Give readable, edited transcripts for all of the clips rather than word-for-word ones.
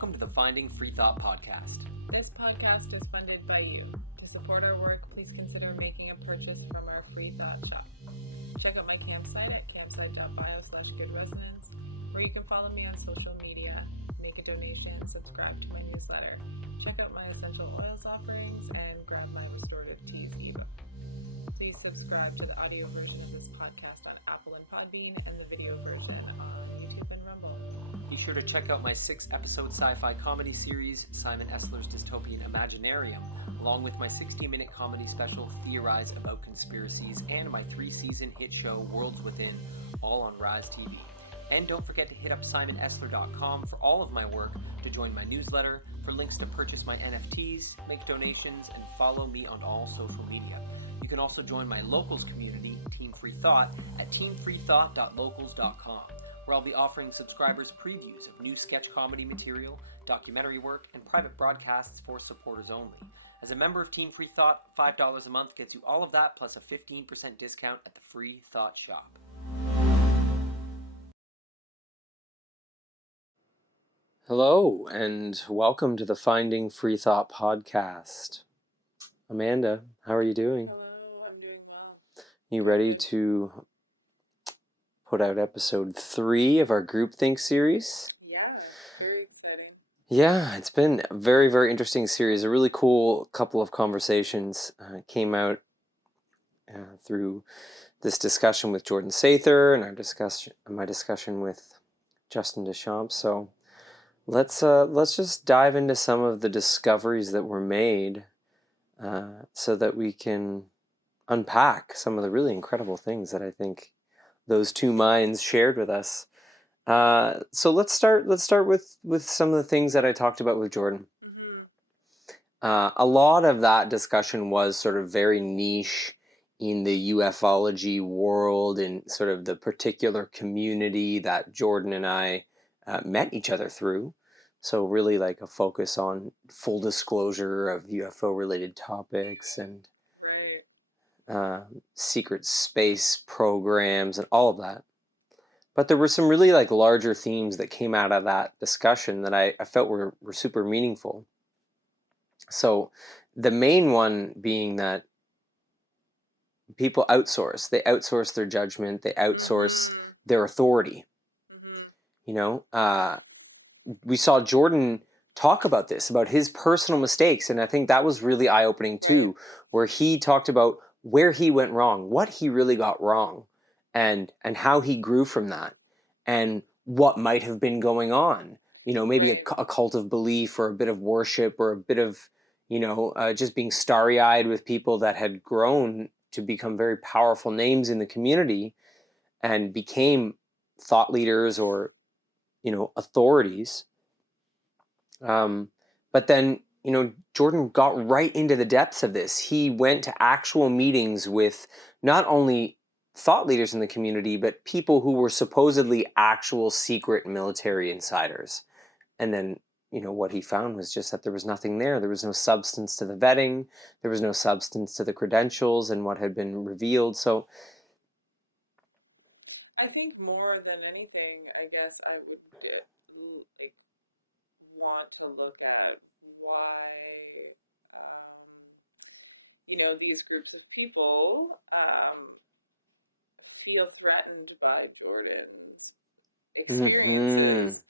welcome to the Finding Free Thought podcast. This podcast is funded by you. To support our work, please consider making a purchase from our free thought shop. Check out my campsite at campsite.bio/goodresonance, where you can follow me on social media, make a donation, subscribe to my newsletter, check out my essential oils offerings, and grab my restorative teas ebook. Please subscribe to the audio version of this podcast on Apple and Podbean and the video version on YouTube and Rumble. Be sure to check out my 6-episode sci-fi comedy series, Simon Esler's Dystopian Imaginarium, along with my 60-minute comedy special, Theorize About Conspiracies, and my 3-season hit show, Worlds Within, all on Rise TV. And don't forget to hit up simonesler.com for all of my work, to join my newsletter, for links to purchase my NFTs, make donations, and follow me on all social media. You can also join my locals community, Team Free Thought, at teamfreethought.locals.com, where I'll be offering subscribers previews of new sketch comedy material, documentary work, and private broadcasts for supporters only. As a member of Team Free Thought, $5 a month gets you all of that, plus a 15% discount at the Free Thought shop. Hello, and welcome to the Finding Free Thought podcast. Amanda, how are you doing? Hello, I'm doing well. You ready to put out episode 3 of our GroupThink series? Yeah, very exciting. Yeah, it's been a very, very interesting series. A really cool couple of conversations came out through this discussion with Jordan Sather and my discussion with Justin Deschamps. So let's just dive into some of the discoveries that were made so that we can unpack some of the really incredible things that I think those two minds shared with us. So let's start with some of the things that I talked about with Jordan. Mm-hmm. A lot of that discussion was sort of very niche in the ufology world and sort of the particular community that Jordan and I met each other through. So really like a focus on full disclosure of UFO related topics and Right. secret space programs and all of that. But there were some really like larger themes that came out of that discussion that I felt were super meaningful. So the main one being that people outsource. They outsource their judgment. They outsource their authority. Mm-hmm. You know, we saw Jordan talk about this, about his personal mistakes. And I think that was really eye-opening too, Right. where he talked about where he went wrong, what he really got wrong, and how he grew from that, and what might have been going on. You know, maybe Right. a cult of belief or a bit of worship or a bit of, just being starry-eyed with people that had grown to become very powerful names in the community and became thought leaders or, authorities. But then, Jordan got right into the depths of this. He went to actual meetings with not only thought leaders in the community, but people who were supposedly actual secret military insiders. And then, what he found was just that there was nothing there. There was no substance to the vetting. There was no substance to the credentials and what had been revealed. So I think more than anything, I guess I would want to look at why, these groups of people feel threatened by Jordan's experiences,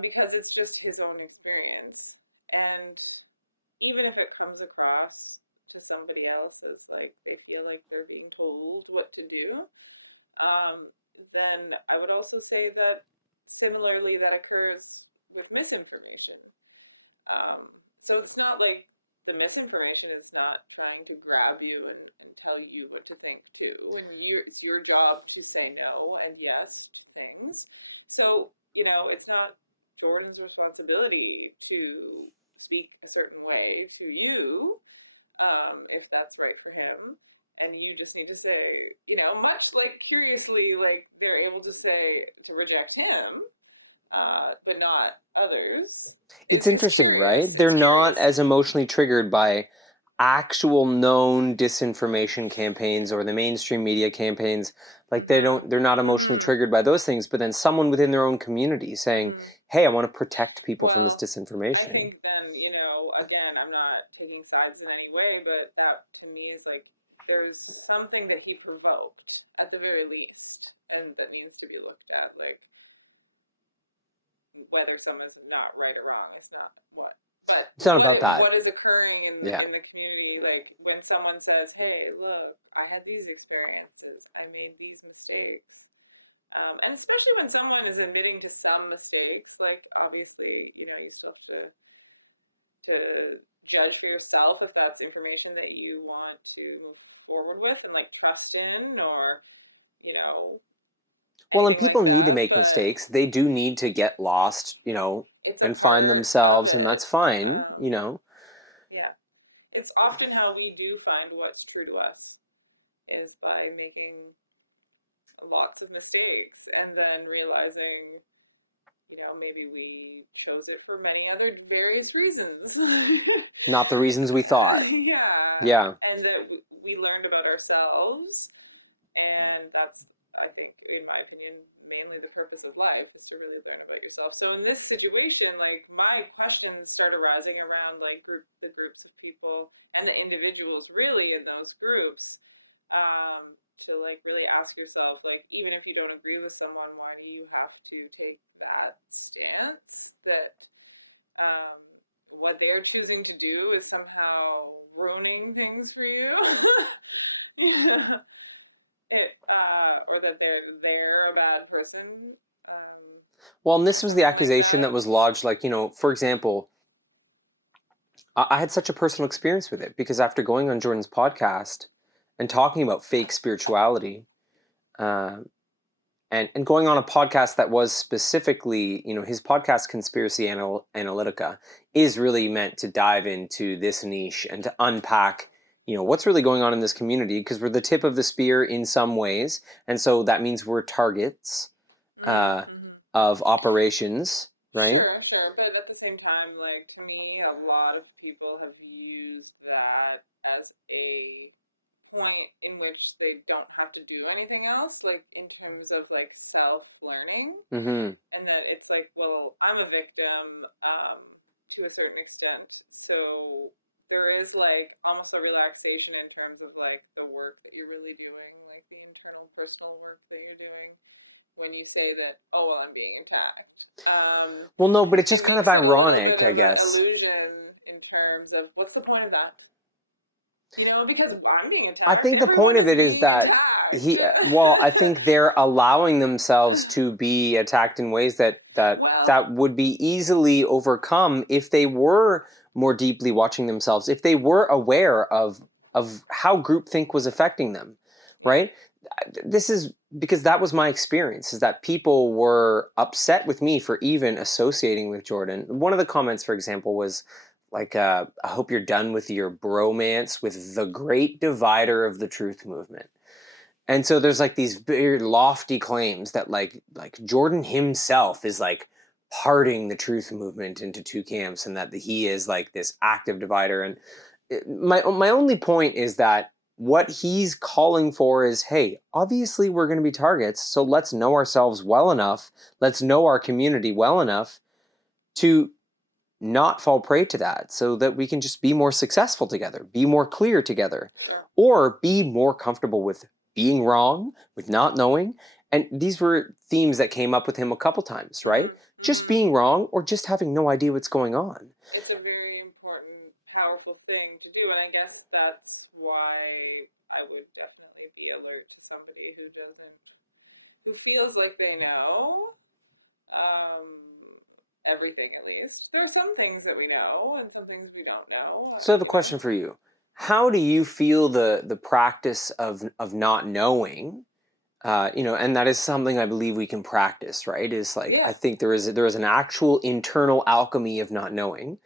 because it's just his own experience. And even if it comes across to somebody else as like they feel like they're being told what to do, then I would also say that similarly that occurs with misinformation. So it's not like the misinformation is not trying to grab you and tell you what to think too. And it's your job to say no and yes to things. So, it's not Jordan's responsibility to speak a certain way to you, if that's right for him. And you just need to say, much like curiously, like they're able to say to reject him, but not others. it's interesting, curious. right? They're not as emotionally triggered by actual known disinformation campaigns or the mainstream media campaigns, like they're not emotionally triggered by those things, but then someone within their own community saying, hey, I want to protect people from this disinformation. I think then, again, I'm not taking sides in any way, but that to me is like, there's something that he provoked at the very least, and that needs to be looked at. Like, whether someone's not right or wrong is not what. But what is occurring in the community, like when someone says, hey, look, I had these experiences, I made these mistakes. And especially when someone is admitting to some mistakes, like obviously, you still have to judge for yourself if that's information that you want to move forward with and like trust in, or, well, and people need to make mistakes. They do need to get lost, it's a and part find themselves, of it. And that's fine, Yeah. It's often how we do find what's true to us, is by making lots of mistakes and then realizing, maybe we chose it for many other various reasons. Not the reasons we thought. Yeah. And that we learned about ourselves, and that's, I think, in my opinion, mainly the purpose of life, is to really learn about yourself. So in this situation, like, my questions start arising around like the groups of people and the individuals really in those groups, to like really ask yourself, like, even if you don't agree with someone, why do you have to take that stance that what they're choosing to do is somehow ruining things for you? Yeah. Or that they're a bad person. Well, and this was the accusation that was lodged, like, for example, I had such a personal experience with it, because after going on Jordan's podcast and talking about fake spirituality, and going on a podcast that was specifically, his podcast, Conspiracy Analytica, is really meant to dive into this niche and to unpack what's really going on in this community, because we're the tip of the spear in some ways. And so that means we're targets of operations, right? Sure. But at the same time, like, to me, a lot of people have used that as a point in which they don't have to do anything else, like in terms of like self-learning. And that it's like, well, I'm a victim to a certain extent, so there is like almost a relaxation in terms of like the work that you're really doing, like the internal personal work that you're doing, when you say that, oh, well, I'm being attacked. Well, no, but it's just kind of ironic, it makes it a little bit of an illusion in terms of what's the point of that? Because I'm being attacked. I think everyone is being attacked. I think they're allowing themselves to be attacked in ways that would be easily overcome if they were more deeply watching themselves, if they were aware of how groupthink was affecting them, right? This is because that was my experience, is that people were upset with me for even associating with Jordan. One of the comments, for example, was like, I hope you're done with your bromance with the great divider of the truth movement. And so there's like these very lofty claims that like Jordan himself is like parting the truth movement into two camps, and that he is like this active divider. And my only point is that what he's calling for is, hey, obviously we're going to be targets, so let's know ourselves well enough, let's know our community well enough to not fall prey to that, so that we can just be more successful together, be more clear together. Sure. Or be more comfortable with being wrong, with not knowing. And these were themes that came up with him a couple times, right? Just being wrong, or just having no idea what's going on. It's a very important, powerful thing to do. And I guess that's why I would definitely be alert to somebody who feels like they know everything, at least. There are some things that we know and some things we don't know. So I have a question for you. How do you feel the practice of not knowing, and that is something I believe we can practice, right? Is like, I think there is an actual internal alchemy of not knowing.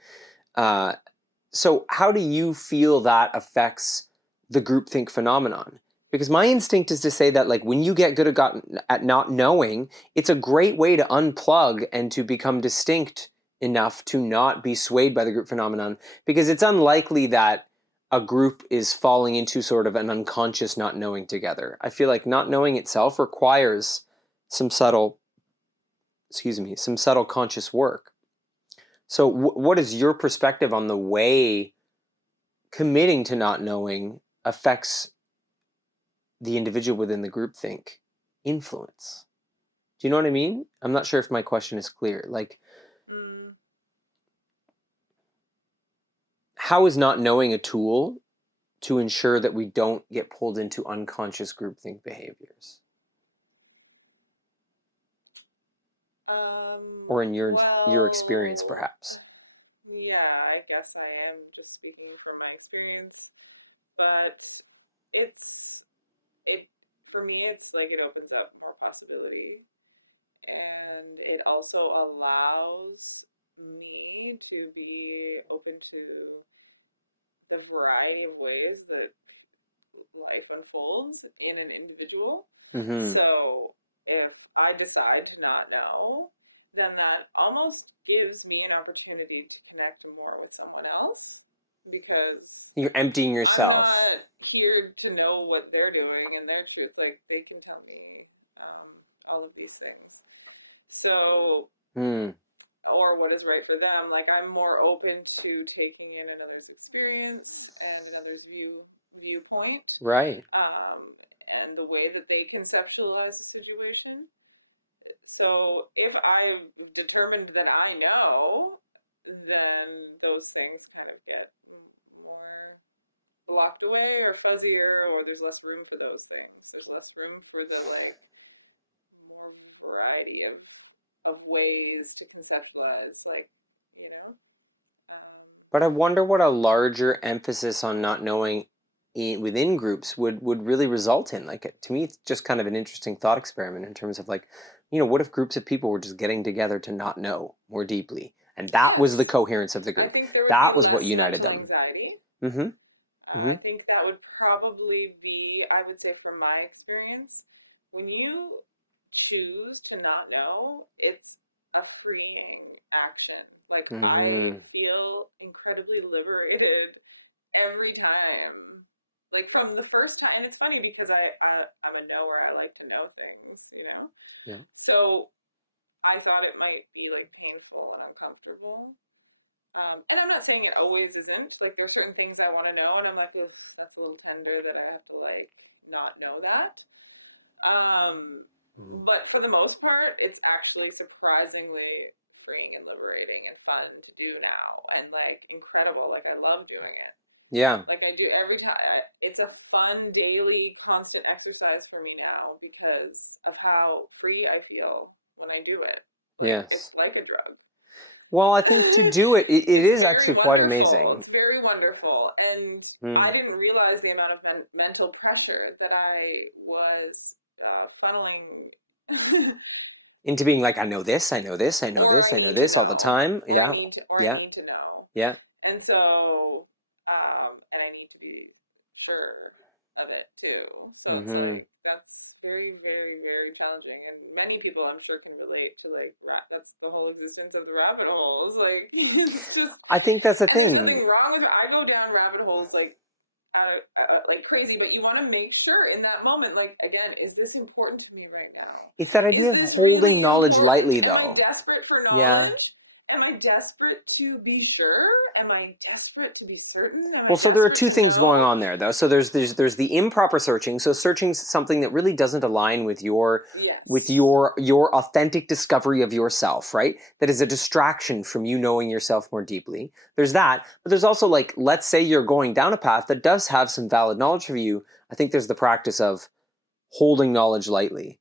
So how do you feel that affects the groupthink phenomenon? Because my instinct is to say that, like, when you get good at not knowing, it's a great way to unplug and to become distinct enough to not be swayed by the group phenomenon. Because it's unlikely that a group is falling into sort of an unconscious not knowing together. I feel like not knowing itself requires some subtle conscious work. So what is your perspective on the way committing to not knowing affects the individual within the groupthink influence? Do you know what I mean? I'm not sure if my question is clear. Like, how is not knowing a tool to ensure that we don't get pulled into unconscious groupthink behaviors? Or in your experience, perhaps. Yeah, I guess I am just speaking from my experience, but for me, it's like it opens up more possibility, and it also allows me to be open to the variety of ways that life unfolds in an individual. Mm-hmm. So if I decide to not know, then that almost gives me an opportunity to connect more with someone else, because you're emptying yourself. I'm not here to know what they're doing and their truth. Like, they can tell me all of these things. So, or what is right for them. Like, I'm more open to taking in another's experience and another's viewpoint. Right. And the way that they conceptualize a situation. So if I've determined that I know, then those things kind of get more blocked away or fuzzier, or there's less room for those things. There's less room for the, like, more variety of ways to conceptualize, like, you know. But I wonder what a larger emphasis on not knowing within groups would really result in. Like, to me, it's just kind of an interesting thought experiment in terms of, like, what if groups of people were just getting together to not know more deeply, and that was the coherence of the group. I think there would be less mental anxiety. Mm-hmm. I think that would probably be, I would say, from my experience, when you choose to not know, it's a freeing action. Like, I feel incredibly liberated every time. Like, from the first time, and it's funny because I'm a knower. I like to know things, Yeah. So I thought it might be, like, painful and uncomfortable. And I'm not saying it always isn't. Like, there are certain things I want to know, and I'm like, ugh, that's a little tender that I have to, like, not know that. But for the most part, it's actually surprisingly freeing and liberating and fun to do now, and, like, incredible. Like, I love doing it. Yeah. Like, I do every time. It's a fun, daily, constant exercise for me now because of how free I feel when I do it. Like, It's like a drug. Well, I think to do it, it is very actually wonderful. Quite amazing. It's very wonderful. And I didn't realize the amount of mental pressure that I was funneling into being like, I know this, I know this, I know or this, I know this all the time. Or I need to know. Yeah. And so, and I need to be sure of it too. So it's like, that's very, very, very challenging. And many people, I'm sure, can relate to, like, that's the whole existence of the rabbit holes. Like, it's just, I think that's the thing. And there's nothing wrong with it. I go down rabbit holes, like, out of like crazy, but you want to make sure in that moment, like, again, is this important to me right now? Is this really important? Lightly, Am I desperate for knowledge? Am I desperate to be sure? Am I desperate to be certain? Am I desperate to know? So there are two things going on there, though. So there's the improper searching. So searching something that really doesn't align with your authentic discovery of yourself, right? That is a distraction from you knowing yourself more deeply. There's that, but there's also, like, let's say you're going down a path that does have some valid knowledge for you. I think there's the practice of holding knowledge lightly,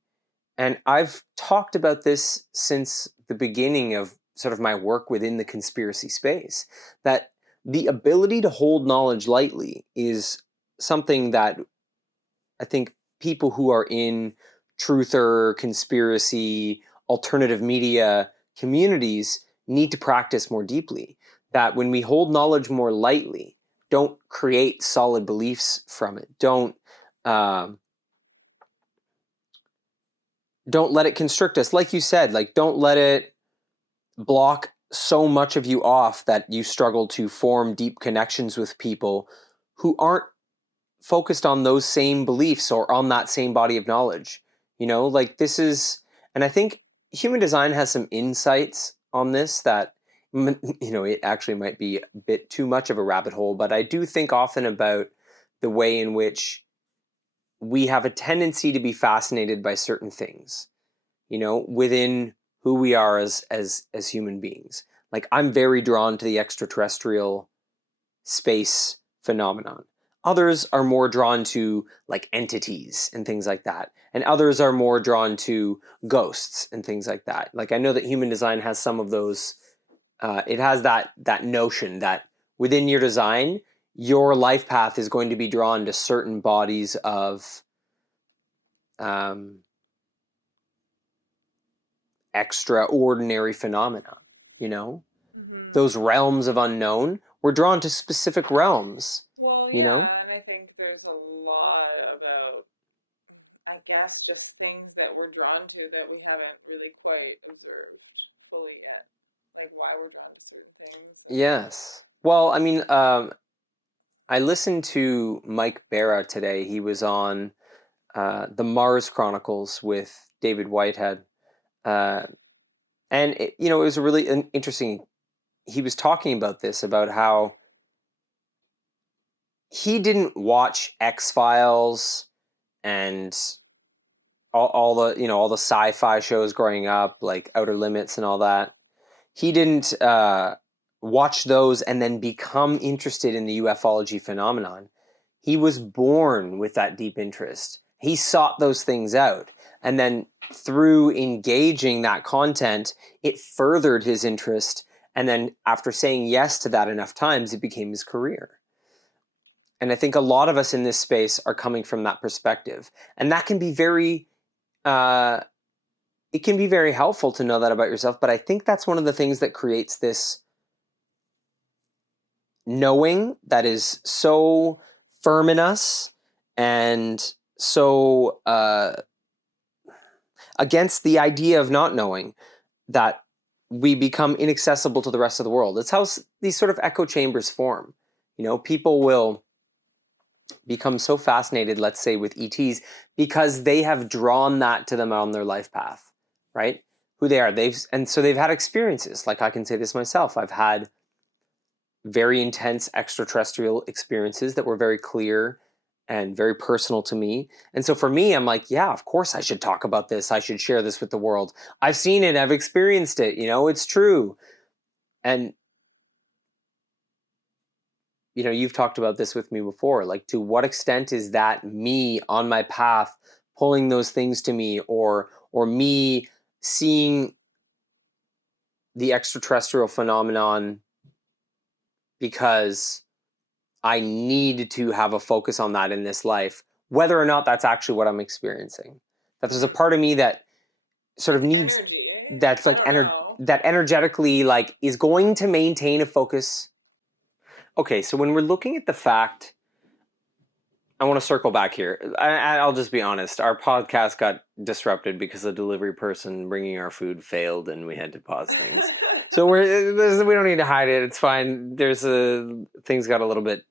and I've talked about this since the beginning of sort of my work within the conspiracy space, that the ability to hold knowledge lightly is something that I think people who are in truther, conspiracy, alternative media communities need to practice more deeply. That when we hold knowledge more lightly, don't create solid beliefs from it. Don't let it constrict us. Like you said, like, don't let it block so much of you off that you struggle to form deep connections with people who aren't focused on those same beliefs or on that same body of knowledge. You know, like this is, and I think human design has some insights on this that, you know, it actually might be a bit too much of a rabbit hole, but I do think often about the way in which we have a tendency to be fascinated by certain things, you know, within who we are as human beings. Like I'm very drawn to the extraterrestrial space phenomenon. Others are more drawn to like entities and things like that. And others are more drawn to ghosts and things like that. Like I know that human design has some of those. It has that notion that within your design, your life path is going to be drawn to certain bodies of extraordinary phenomena. You know, those realms of unknown. We're drawn to specific realms. Well, yeah, you know? and I think there's a lot about, I guess, just things that we're drawn to that we haven't really quite observed fully yet. Like why we're drawn to certain things. Yes. Well, I mean, I listened to Mike Barra today. He was on the Mars Chronicles with David Whitehead. And, it was really interesting. He was talking about this, about how he didn't watch X-Files and all the sci-fi shows growing up, like Outer Limits and all that. He didn't watch those and then become interested in the ufology phenomenon. He was born with that deep interest. He sought those things out. And then through engaging that content, it furthered his interest. And then after saying yes to that enough times, it became his career. And I think a lot of us in this space are coming from that perspective. And that can be very, it can be very helpful to know that about yourself. But I think that's one of the things that creates this knowing that is so firm in us and so against the idea of not knowing, that we become inaccessible to the rest of the world. It's how these sort of echo chambers form. You know, people will become so fascinated, let's say, with ETs because they have drawn that to them on their life path, right? Who they are. So they've had experiences. Like I can say this myself. I've had very intense extraterrestrial experiences that were very clear and very personal to me. And so for me, I'm like, yeah, of course I should talk about this. I should share this with the world. I've seen it. I've experienced it. You know, it's true. And, you know, you've talked about this with me before. Like, to what extent is that me on my path pulling those things to me, or me seeing the extraterrestrial phenomenon because I need to have a focus on that in this life, whether or not that's actually what I'm experiencing. That there's a part of me that sort of needs energy. That's like I don't know. that energetically like is going to maintain a focus. Okay, so when we're looking at the fact, I want to circle back here. I'll just be honest. Our podcast got disrupted because the delivery person bringing our food failed, and we had to pause things. So we don't need to hide it. It's fine. Things got a little bit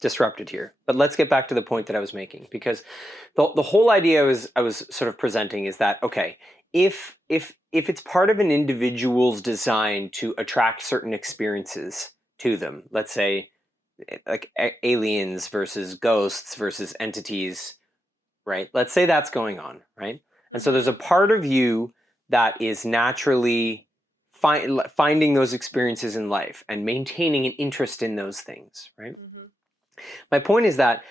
disrupted here. But let's get back to the point that I was making, because the whole idea I was sort of presenting is that, okay, if it's part of an individual's design to attract certain experiences to them, let's say like aliens versus ghosts versus entities, right? Let's say that's going on, right? And so there's a part of you that is naturally finding those experiences in life and maintaining an interest in those things, right? My point is that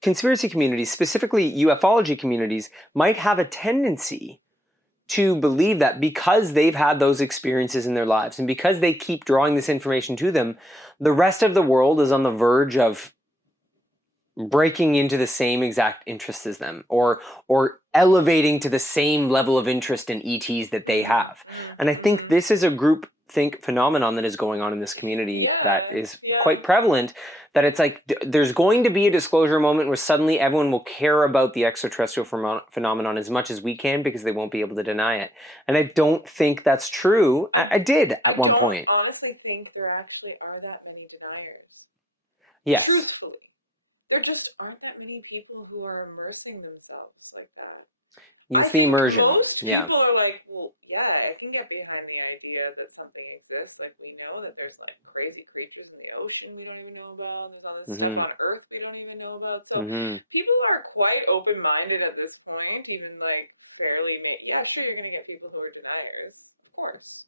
conspiracy communities, specifically ufology communities, might have a tendency to believe that because they've had those experiences in their lives and because they keep drawing this information to them, the rest of the world is on the verge of breaking into the same exact interests as them, or elevating to the same level of interest in ETs that they have. And I think this is a groupthink phenomenon that is going on in this community that is quite prevalent, that it's like there's going to be a disclosure moment where suddenly everyone will care about the extraterrestrial phenomenon as much as we can because they won't be able to deny it. And I don't think that's true. I did at one point. I don't honestly think there actually are that many deniers. Yes. Truthfully. There just aren't that many people who are immersing themselves like that. It's I the think immersion. most Yeah. people are like, well, yeah, I can get behind the idea that something exists. Like, we know that there's like crazy creatures in the ocean we don't even know about. There's all this stuff on Earth we don't even know about. So people are quite open-minded at this point, even like fairly, yeah, sure, you're going to get people who are deniers. Of course.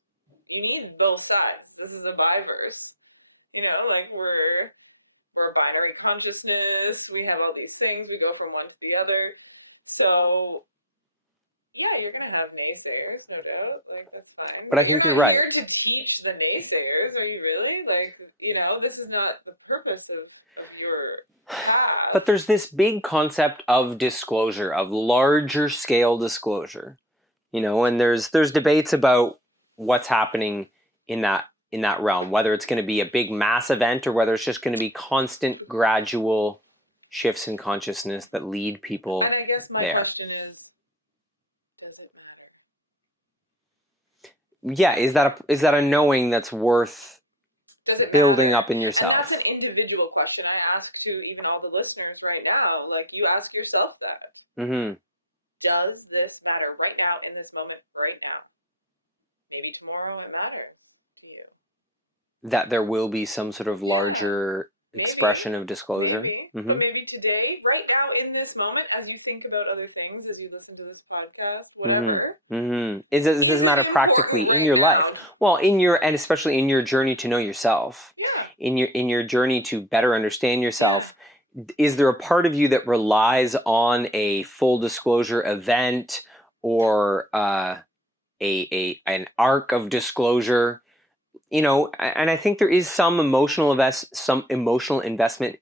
You need both sides. This is a biverse. You know, like we're a binary consciousness. We have all these things. We go from one to the other. So yeah, you're going to have naysayers, no doubt. Like, that's fine. But you're not here to teach the naysayers, are you really? Like, you know, this is not the purpose of your path. But there's this big concept of disclosure, of larger scale disclosure. You know, and there's debates about what's happening in that realm, whether it's going to be a big mass event or whether it's just going to be constant, gradual shifts in consciousness that lead people. And I guess my question is, does it matter? Yeah, is that a knowing that's worth does it building matter? Up in yourself? And that's an individual question I ask to even all the listeners right now. Like, you ask yourself that. Mm-hmm. Does this matter right now, in this moment, right now? Maybe tomorrow it matters to you. That there will be some sort of larger expression of disclosure. Maybe. Mm-hmm. But maybe today, right now, in this moment, as you think about other things, as you listen to this podcast, whatever. Mm-hmm. Is it important right in your now? Life? Well, and especially in your journey to know yourself. Yeah. In your journey to better understand yourself. Yeah. Is there a part of you that relies on a full disclosure event or an arc of disclosure? You know, and I think there is some emotional investment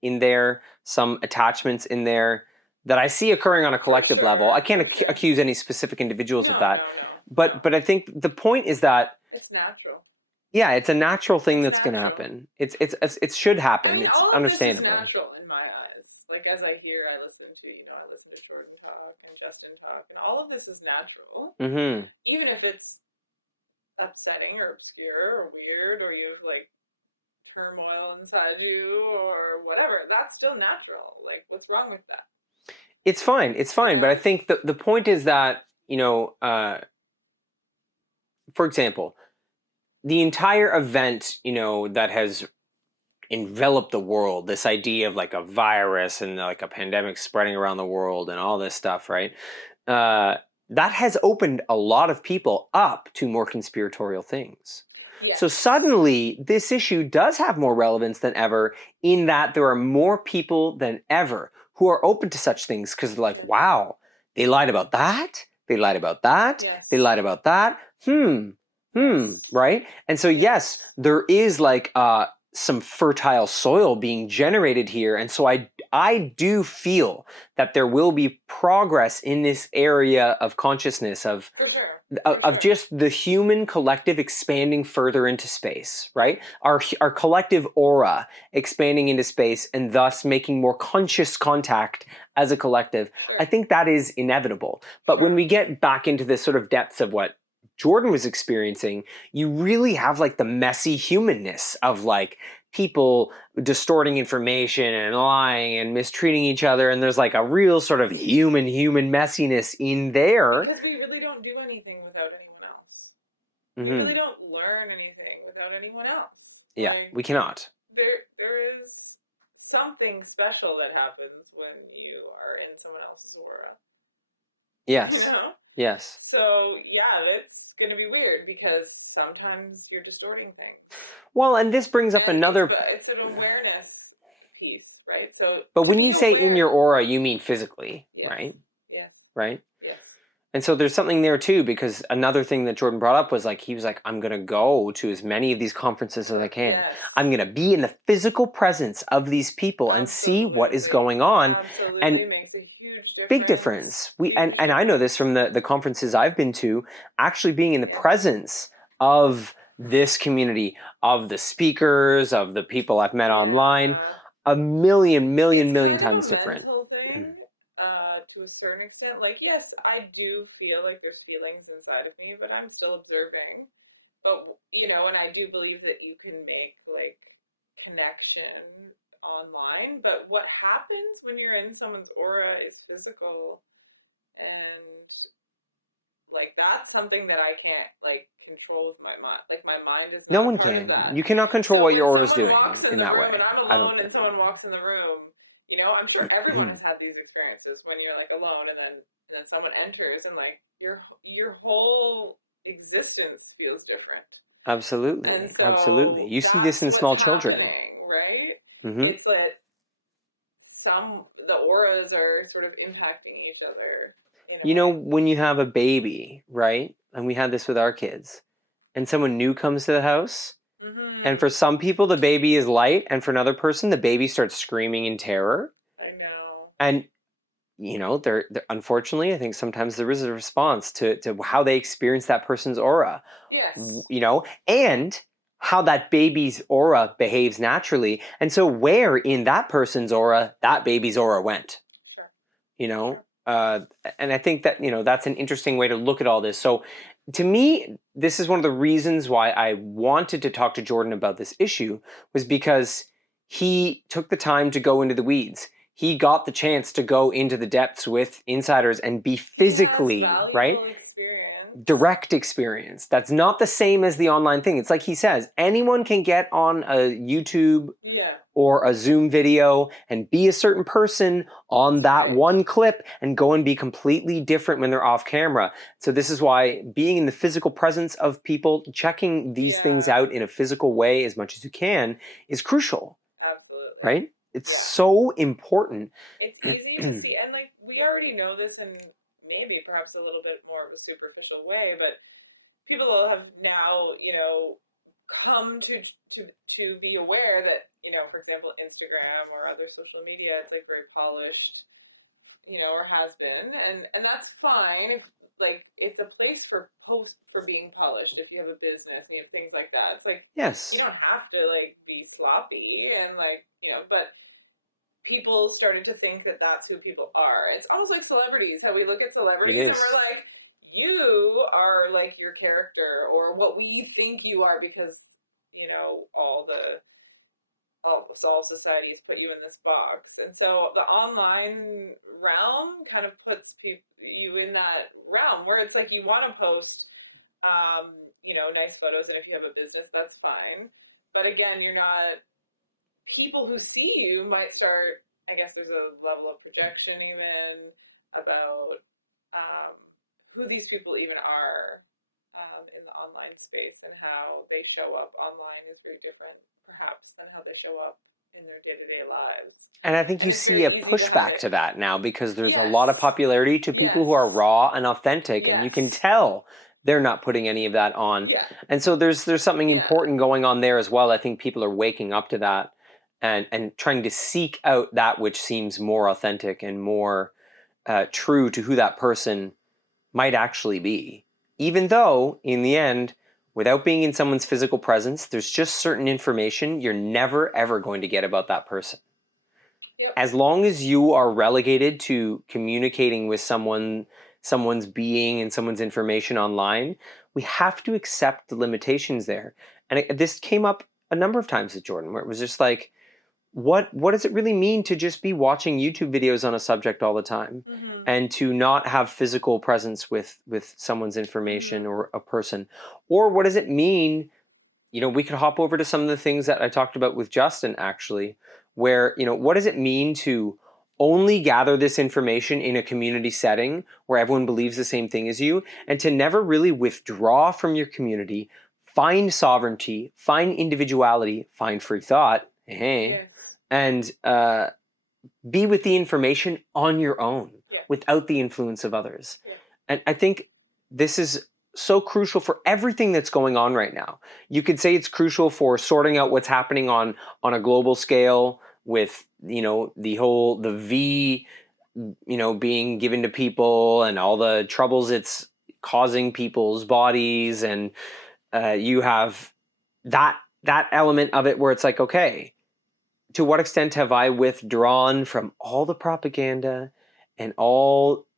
in there, some attachments in there that I see occurring on a collective level. I can't accuse any specific individuals of that. No. But I think the point is that it's natural. Yeah, it's a natural thing that's going to happen. It should happen. I mean, all of this is natural in my eyes. Like, as I listen to Jordan talk and Justin talk, and all of this is natural. Mm-hmm. Even if it's upsetting or obscure or weird, or you have like turmoil inside you or whatever, that's still natural. Like, what's wrong with that? It's fine. You know? But I think the point is that, you know, for example, the entire event, you know, that has enveloped the world, this idea of like a virus and like a pandemic spreading around the world and all this stuff, right? That has opened a lot of people up to more conspiratorial things. Yes. So suddenly, this issue does have more relevance than ever, in that there are more people than ever who are open to such things, because they're like, wow, they lied about that, they lied about that, they lied about that, right? And so yes, there is like some fertile soil being generated here, and so I do feel that there will be progress in this area of consciousness of just the human collective expanding further into space, right? Yeah. Our collective aura expanding into space, and thus making more conscious contact as a collective. Sure. I think that is inevitable. But when we get back into this sort of depths of what Jordan was experiencing, you really have like the messy humanness of like people distorting information and lying and mistreating each other, and there's like a real sort of human messiness in there. Because we really don't do anything without anyone else. Mm-hmm. We really don't learn anything without anyone else. Yeah, like, we cannot. There is something special that happens when you are in someone else's aura. Yes. You know? Yes. So, yeah, that's going to be weird, because sometimes you're distorting things. Well, and this brings up another... It's an awareness piece, right? So, but when you say in your aura, you mean physically, right? Yes. Right? Yes. And so there's something there, too, because another thing that Jordan brought up was like, he was like, I'm going to go to as many of these conferences as I can. Yes. I'm going to be in the physical presence of these people and see what is going on. Absolutely. And makes a huge difference. Big difference. And I know this from the conferences I've been to, actually being in the presence of this community, of the speakers, of the people I've met online, a million times different. It's kind of a mental thing. To a certain extent, like, yes, I do feel like there's feelings inside of me, but I'm still observing. But, you know, and I do believe that you can make like connection online, but what happens when you're in someone's aura is physical, and like that's something that I can't like control with my mind. Like my mind is not a part of that. You cannot control so what when your aura's someone doing walks in the that room way. and I'm I don't alone and think. someone walks in the room, you know, I'm sure everyone has had these experiences when you're like alone and then someone enters and like your whole existence feels different. Absolutely. And so Absolutely. You see this that's in what's small children. happening, right? Mhm. It's that the auras are sort of impacting each other in a way. You know, when you have a baby, right? And we had this with our kids, and someone new comes to the house, and for some people, the baby is light, and for another person, the baby starts screaming in terror. I know. And, you know, they're unfortunately, I think sometimes there is a response to how they experience that person's aura. Yes. You know, and how that baby's aura behaves naturally. And so where in that person's aura, that baby's aura went. Sure. You know? Sure. And I think that, you know, that's an interesting way to look at all this. So to me, this is one of the reasons why I wanted to talk to Jordan about this issue, was because he took the time to go into the weeds. He got the chance to go into the depths with insiders and be physically, he has valuable right? experience. Direct experience. That's not the same as the online thing. It's like he says, anyone can get on a YouTube or a Zoom video and be a certain person on one clip and go and be completely different when they're off camera. So this is why being in the physical presence of people, checking these things out in a physical way as much as you can is crucial. Absolutely. Right? It's so important. It's easy to see, and like we already know this in maybe perhaps a little bit more of a superficial way, but people have now, you know, come to be aware that, you know, for example, Instagram or other social media, it's like very polished, you know, or has been, and that's fine if like it's a place for being polished if you have a business and you have things like that. It's like, yes, you don't have to like be sloppy and like, you know, but people started to think that that's who people are. It's almost like celebrities, how we look at celebrities and we're like, you are like your character or what we think you are because, you know, all of society has put you in this box. And so the online realm kind of puts you in that realm where it's like you want to post, you know, nice photos. And if you have a business, that's fine. But again, you're not, people who see you might start, I guess there's a level of projection even about who these people even are in the online space, and how they show up online is very different perhaps than how they show up in their day-to-day lives. And I think you see a pushback to that now because there's a lot of popularity to people who are raw and authentic, and you can tell they're not putting any of that on. And so there's something important going on there as well. I think people are waking up to that and trying to seek out that which seems more authentic and more true to who that person might actually be. Even though, in the end, without being in someone's physical presence, there's just certain information you're never, ever going to get about that person. As long as you are relegated to communicating with someone's being and someone's information online, we have to accept the limitations there. And this came up a number of times with Jordan, where it was just like, what does it really mean to just be watching YouTube videos on a subject all the time and to not have physical presence with someone's information or a person? Or what does it mean? You know, we could hop over to some of the things that I talked about with Justin, actually, where, you know, what does it mean to only gather this information in a community setting where everyone believes the same thing as you, and to never really withdraw from your community, find sovereignty, find individuality, find free thought, and be with the information on your own without the influence of others. And I think this is so crucial for everything that's going on right now. You could say it's crucial for sorting out what's happening on a global scale with, you know, the V, you know, being given to people and all the troubles it's causing people's bodies. And you have that element of it where it's like, okay, to what extent have I withdrawn from all the propaganda and all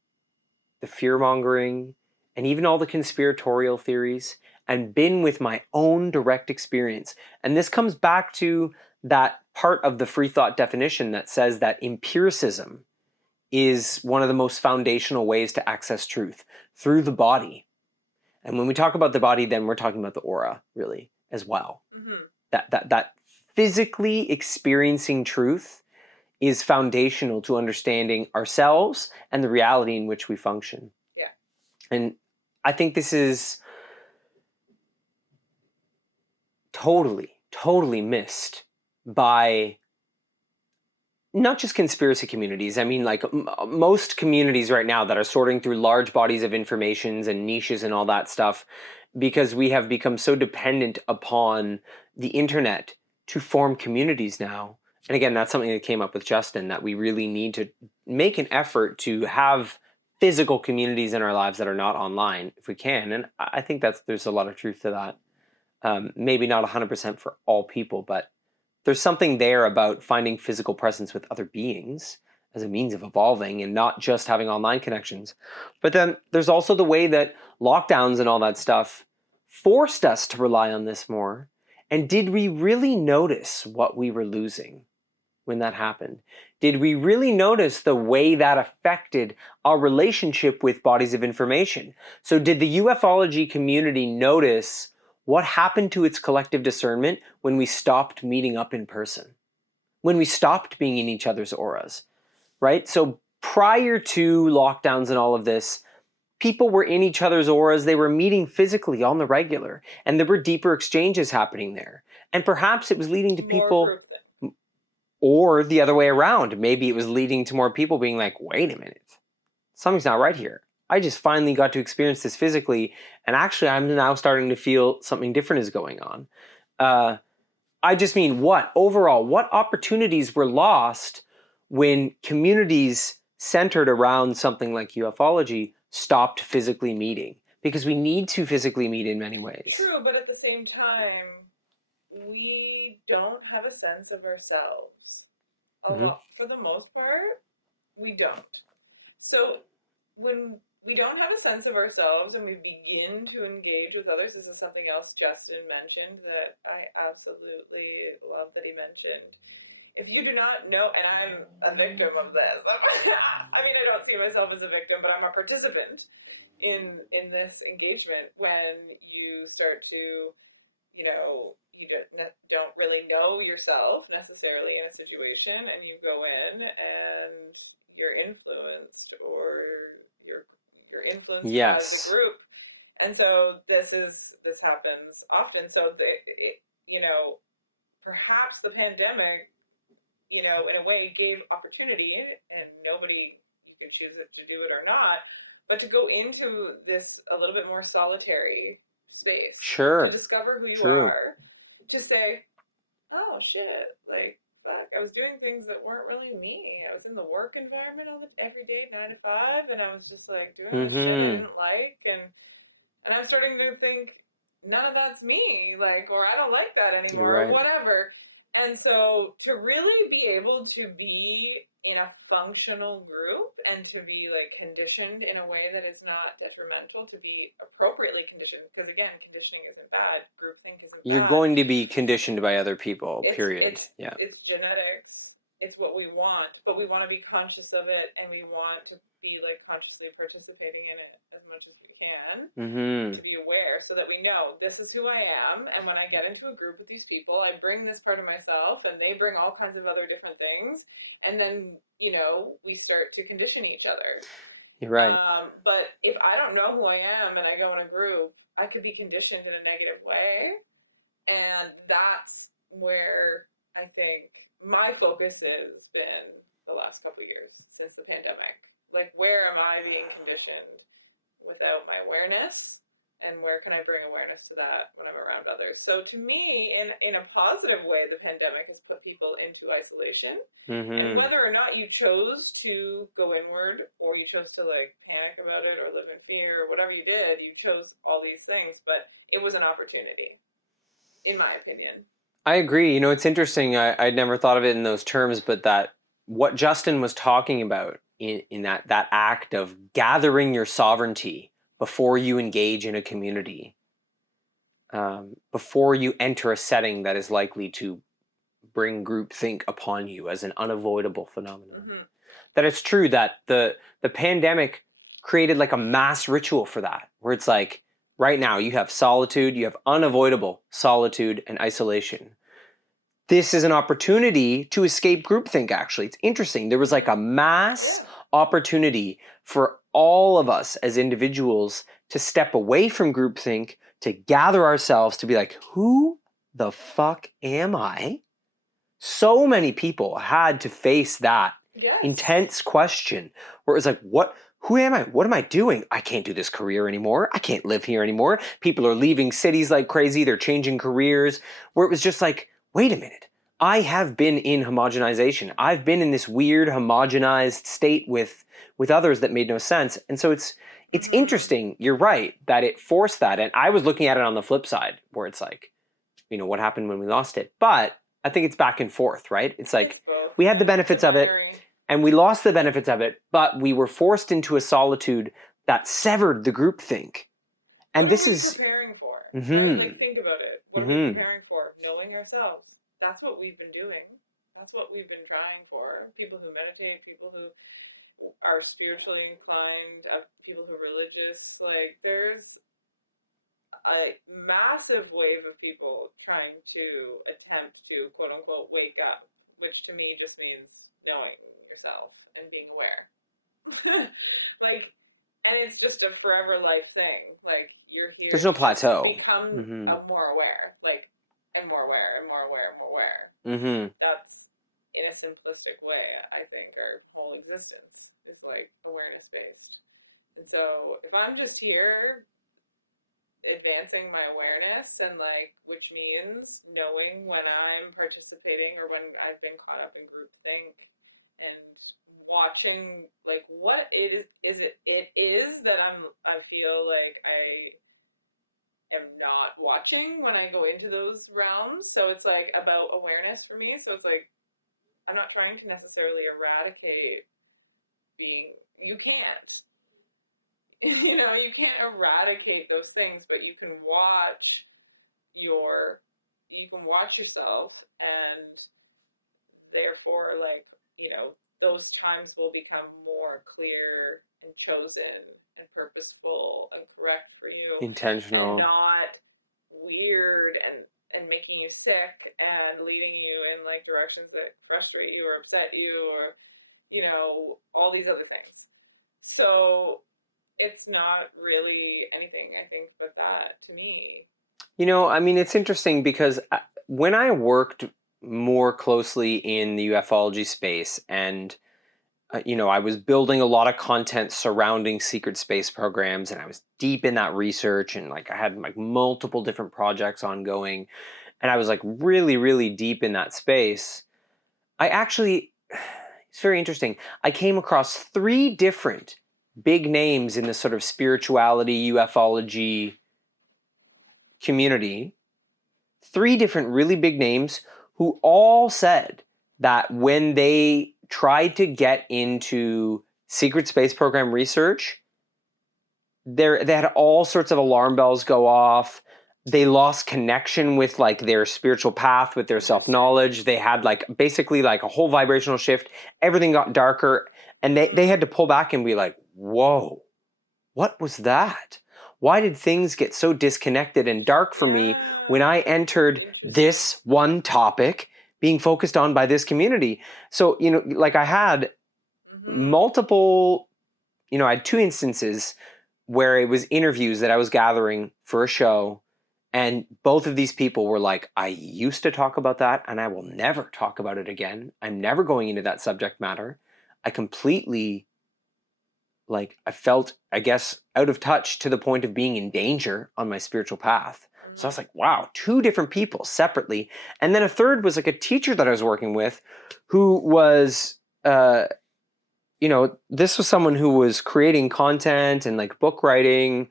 the fear-mongering and even all the conspiratorial theories and been with my own direct experience? And this comes back to that part of the free thought definition that says that empiricism is one of the most foundational ways to access truth through the body. And when we talk about the body, then we're talking about the aura, really, as well. Mm-hmm. That physically experiencing truth is foundational to understanding ourselves and the reality in which we function. Yeah. And I think this is totally missed by not just conspiracy communities. I mean, like most communities right now that are sorting through large bodies of informations and niches and all that stuff, because we have become so dependent upon the internet to form communities now. And again, that's something that came up with Justin, that we really need to make an effort to have physical communities in our lives that are not online if we can. And I think there's a lot of truth to that. Maybe not 100% for all people, but there's something there about finding physical presence with other beings as a means of evolving and not just having online connections. But then there's also the way that lockdowns and all that stuff forced us to rely on this more. And did we really notice what we were losing when that happened? Did we really notice the way that affected our relationship with bodies of information? So did the ufology community notice what happened to its collective discernment when we stopped meeting up in person? When we stopped being in each other's auras, right? So prior to lockdowns and all of this, people were in each other's auras. They were meeting physically on the regular, and there were deeper exchanges happening there. And perhaps it was leading to more people... GroupThink. Or the other way around. Maybe it was leading to more people being like, wait a minute, something's not right here. I just finally got to experience this physically, and actually I'm now starting to feel something different is going on. I just mean, what opportunities were lost when communities centered around something like ufology stopped physically meeting? Because we need to physically meet in many ways. True, but at the same time, we don't have a sense of ourselves. For the most part, we don't. So when we don't have a sense of ourselves and we begin to engage with others, this is something else Justin mentioned that I absolutely love that he mentioned. If you do not know, and I'm a victim of this. I mean, I don't see myself as a victim, but I'm a participant in this engagement. When you start to, you don't really know yourself necessarily in a situation, and you go in and you're influenced, or you're influenced by the group. And so this happens often. So perhaps the pandemic, in a way gave opportunity, and nobody, you can choose it to do it or not, but to go into this a little bit more solitary space, to discover who you are, to say, oh shit, like, fuck, I was doing things that weren't really me. I was in the work environment every day, 9 to 5, and I was just like doing all this shit I didn't like, and I'm starting to think none of that's me, like, or I don't like that anymore, or whatever. And so to really be able to be in a functional group and to be like conditioned in a way that is not detrimental, to be appropriately conditioned, because again, conditioning isn't bad, groupthink isn't bad. You're going to be conditioned by other people, period. It's genetics. It's what we want, but we want to be conscious of it, and we want to be like consciously participating in it as much as we can, to be aware, so that we know this is who I am. And when I get into a group with these people, I bring this part of myself, and they bring all kinds of other different things. And then, we start to condition each other. You're right. But if I don't know who I am and I go in a group, I could be conditioned in a negative way. And that's where I think my focus has been the last couple of years since the pandemic. Like, where am I being conditioned without my awareness? And where can I bring awareness to that when I'm around others? So to me, in a positive way, the pandemic has put people into isolation. And whether or not you chose to go inward, or you chose to like panic about it or live in fear, or whatever you did, you chose all these things, but it was an opportunity, in my opinion. I agree. It's interesting. I'd never thought of it in those terms, but that what Justin was talking about in that act of gathering your sovereignty before you engage in a community, before you enter a setting that is likely to bring groupthink upon you as an unavoidable phenomenon. That it's true that the pandemic created like a mass ritual for that, where it's like, right now you have solitude, you have unavoidable solitude and isolation. This is an opportunity to escape groupthink, actually. It's interesting. There was like a mass opportunity for all of us as individuals to step away from groupthink, to gather ourselves, to be like, who the fuck am I? So many people had to face that intense question where it was like, who am I? What am I doing? I can't do this career anymore. I can't live here anymore. People are leaving cities like crazy. They're changing careers. Where it was just like, wait a minute. I have been in homogenization. I've been in this weird homogenized state with others that made no sense. And so it's interesting. You're right that it forced that. And I was looking at it on the flip side where it's like, you know, what happened when we lost it? But I think it's back and forth, right? It's like, it's both, we had the benefits of it and we lost the benefits of it, but we were forced into a solitude that severed the groupthink. And what are we preparing for, right? Like, think about it. What are we preparing for? Knowing ourselves. That's what we've been doing. That's what we've been trying for. People who meditate, people who are spiritually inclined, people who are religious. Like, there's a massive wave of people trying to attempt to, quote unquote, wake up, which to me just means knowing yourself and being aware. Like, and it's just a forever life thing. Like, you're here There's no plateau. Just become more aware, like, and more aware and more aware and more aware. That's, in a simplistic way, I think our whole existence is like awareness based. And so if I'm just here advancing my awareness, and like, which means knowing when I'm participating or when I've been caught up in groupthink, and watching like what it is that I feel like I am not watching when I go into those realms. So it's like about awareness for me. So it's like, I'm not trying to necessarily eradicate being, you can't. You know, you can't eradicate those things, but you can watch yourself, and therefore, like, you know, those times will become more clear and chosen and purposeful and correct for you. Intentional. And not weird and making you sick and leading you in like directions that frustrate you or upset you, or, you know, all these other things. So it's not really anything, I think, but that to me. You know, I mean, it's interesting because when I worked more closely in the ufology space, and you know, I was building a lot of content surrounding secret space programs, and I was deep in that research, and like I had like multiple different projects ongoing, and I was like really, really deep in that space. It's very interesting. I came across 3 different big names in the sort of spirituality, ufology community. 3 different really big names who all said that when they tried to get into secret space program research, they had all sorts of alarm bells go off. They lost connection with like their spiritual path, with their self-knowledge. They had like basically like a whole vibrational shift. Everything got darker, and they had to pull back and be like, whoa, what was that? Why did things get so disconnected and dark for me when I entered this one topic being focused on by this community? So, you know, like I had multiple, you know, I had 2 instances where it was interviews that I was gathering for a show, and both of these people were like, I used to talk about that and I will never talk about it again. I'm never going into that subject matter. I completely, like, I felt, I guess, out of touch to the point of being in danger on my spiritual path. So I was like, wow, 2 different people separately. And then a third was like a teacher that I was working with who was, you know, this was someone who was creating content and like book writing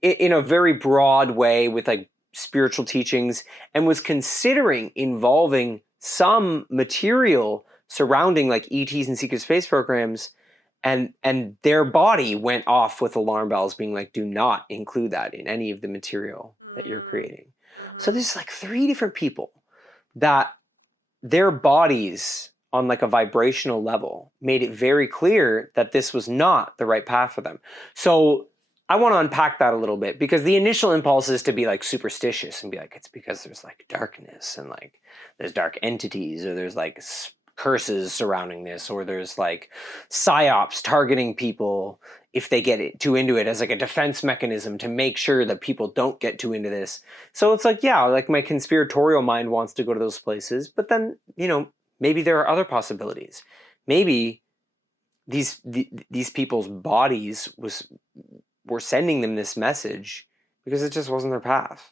in a very broad way with like spiritual teachings, and was considering involving some material surrounding like ETs and secret space programs. And their body went off with alarm bells being like, do not include that in any of the material that you're creating. So there's like 3 different people that their bodies on like a vibrational level made it very clear that this was not the right path for them. So I want to unpack that a little bit, because the initial impulse is to be like superstitious and be like, it's because there's like darkness and like there's dark entities, or there's like curses surrounding this, or there's like psyops targeting people if they get too into it as like a defense mechanism to make sure that people don't get too into this. So it's like, yeah, like my conspiratorial mind wants to go to those places, but then, you know, maybe there are other possibilities. Maybe these people's bodies were sending them this message because it just wasn't their path.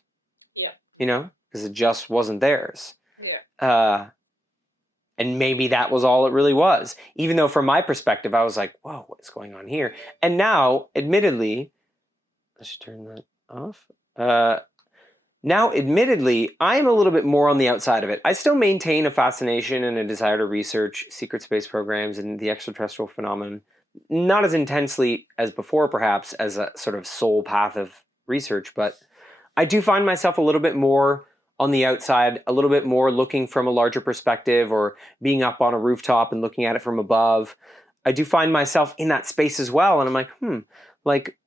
Yeah. You know, because it just wasn't theirs. Yeah. And maybe that was all it really was. Even though from my perspective, I was like, whoa, what's going on here? And now, admittedly, I should turn that off. Now, admittedly, I'm a little bit more on the outside of it. I still maintain a fascination and a desire to research secret space programs and the extraterrestrial phenomenon. Not as intensely as before, perhaps, as a sort of sole path of research, but I do find myself a little bit more on the outside, a little bit more looking from a larger perspective, or being up on a rooftop and looking at it from above. I do find myself in that space as well, and I'm like, like,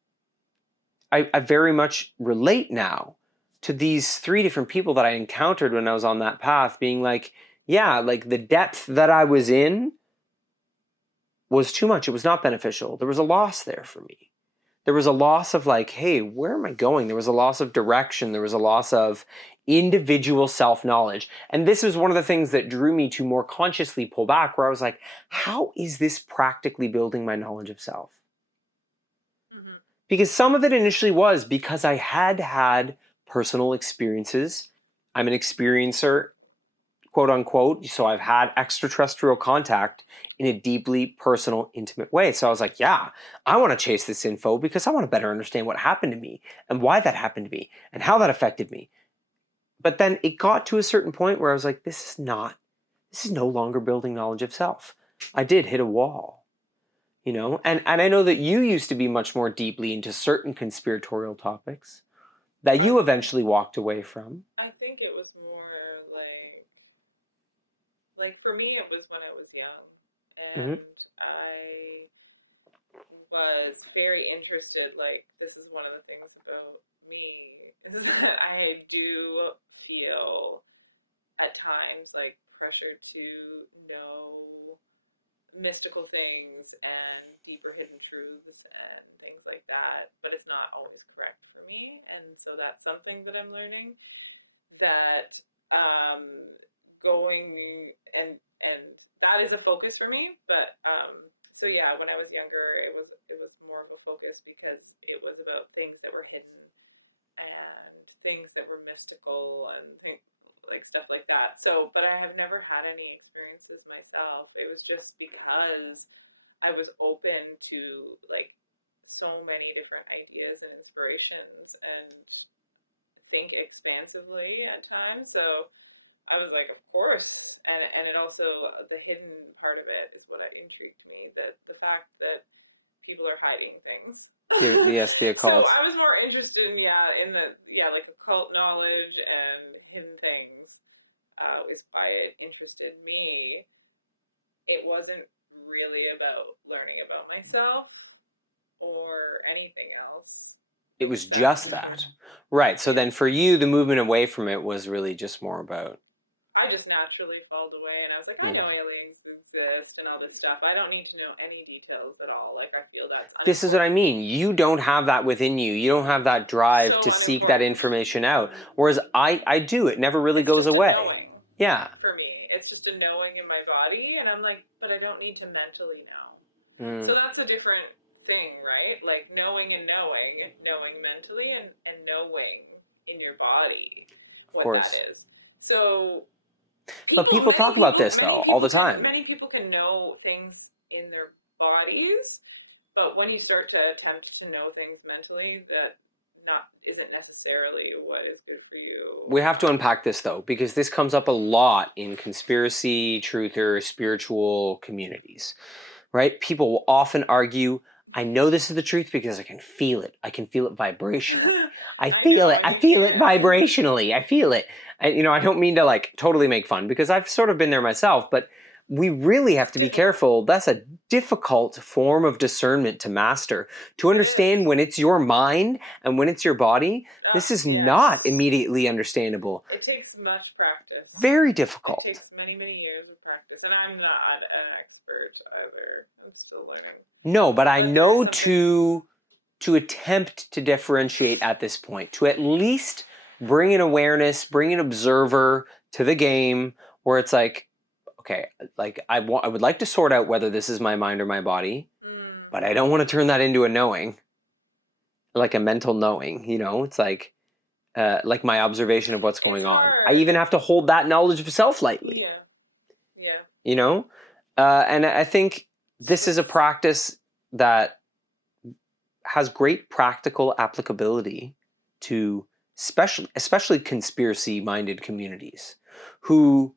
I very much relate now to these 3 different people that I encountered when I was on that path, being like, yeah, like the depth that I was in was too much. It was not beneficial. There was a loss there for me. There was a loss of like, hey, where am I going? There was a loss of direction. There was a loss of individual self-knowledge. And this is one of the things that drew me to more consciously pull back, where I was like, how is this practically building my knowledge of self? Mm-hmm. Because some of it initially was because I had personal experiences. I'm an experiencer, quote unquote. So I've had extraterrestrial contact in a deeply personal, intimate way. So I was like, yeah, I want to chase this info because I want to better understand what happened to me and why that happened to me and how that affected me. But then it got to a certain point where I was like, this is no longer building knowledge of self. I did hit a wall, you know? And I know that you used to be much more deeply into certain conspiratorial topics that you eventually walked away from. I think it was more like for me, it was when I was young. And I was very interested, like, this is one of the things about me, is that I do feel at times like pressure to know mystical things and deeper hidden truths and things like that, but it's not always correct for me. And so that's something that I'm learning, that going and that is a focus for me. But so yeah, when I was younger, it was more of a focus because it was about things that were hidden and things that were mystical and like stuff like that. So, but I have never had any experiences myself. It was just because I was open to like so many different ideas and inspirations and think expansively at times. So I was like, of course. And it also, the hidden part of it is what intrigued me, that the fact that people are hiding things. Yes, the occult. So I was more interested in like occult knowledge and hidden things is why it interested me. It wasn't really about learning about myself or anything else. It was just that. Right. So then for you, the movement away from it was really just more about... I just naturally fell away, and I was like, I know aliens exist and all this stuff. I don't need to know any details at all. Like, I feel that's unimportant. This is what I mean. You don't have that within you. You don't have that drive to seek that information out. Whereas I do. It never really goes away. It's just a knowing. Yeah. For me. It's just a knowing in my body, and I'm like, but I don't need to mentally know. So that's a different thing, right? Like, knowing and knowing mentally and knowing in your body what that is. So... Many people can know things in their bodies, but when you start to attempt to know things mentally, that isn't necessarily what is good for you. We have to unpack this though, because this comes up a lot in conspiracy, truther, spiritual communities, right? People will often argue, I know this is the truth because I can feel it. I can feel it vibrationally. I feel it vibrationally. I feel it. And, I don't mean to like totally make fun because I've sort of been there myself, but we really have to be careful. That's a difficult form of discernment to master, to understand when it's your mind and when it's your body. This is not immediately understandable. It takes much practice. Very difficult. It takes many, many years of practice. And I'm not an expert either. I'm still learning. No, but I know to attempt to differentiate at this point, to at least bring an awareness, bring an observer to the game where it's like, okay, like I would like to sort out whether this is my mind or my body, but I don't want to turn that into a knowing, like a mental knowing. It's like my observation of what's going on. Hard. I even have to hold that knowledge of self lightly. Yeah. And I think this is a practice that has great practical applicability to especially conspiracy-minded communities who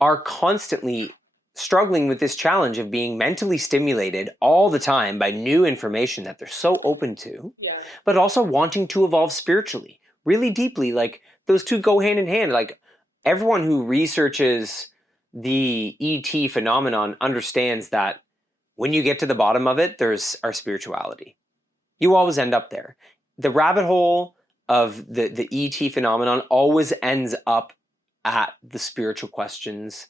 are constantly struggling with this challenge of being mentally stimulated all the time by new information that they're so open to. Yeah. But also wanting to evolve spiritually, really deeply. Like, those two go hand in hand. Like, everyone who researches the ET phenomenon understands that when you get to the bottom of it, there's our spirituality. You always end up there. The rabbit hole of the ET phenomenon always ends up at the spiritual questions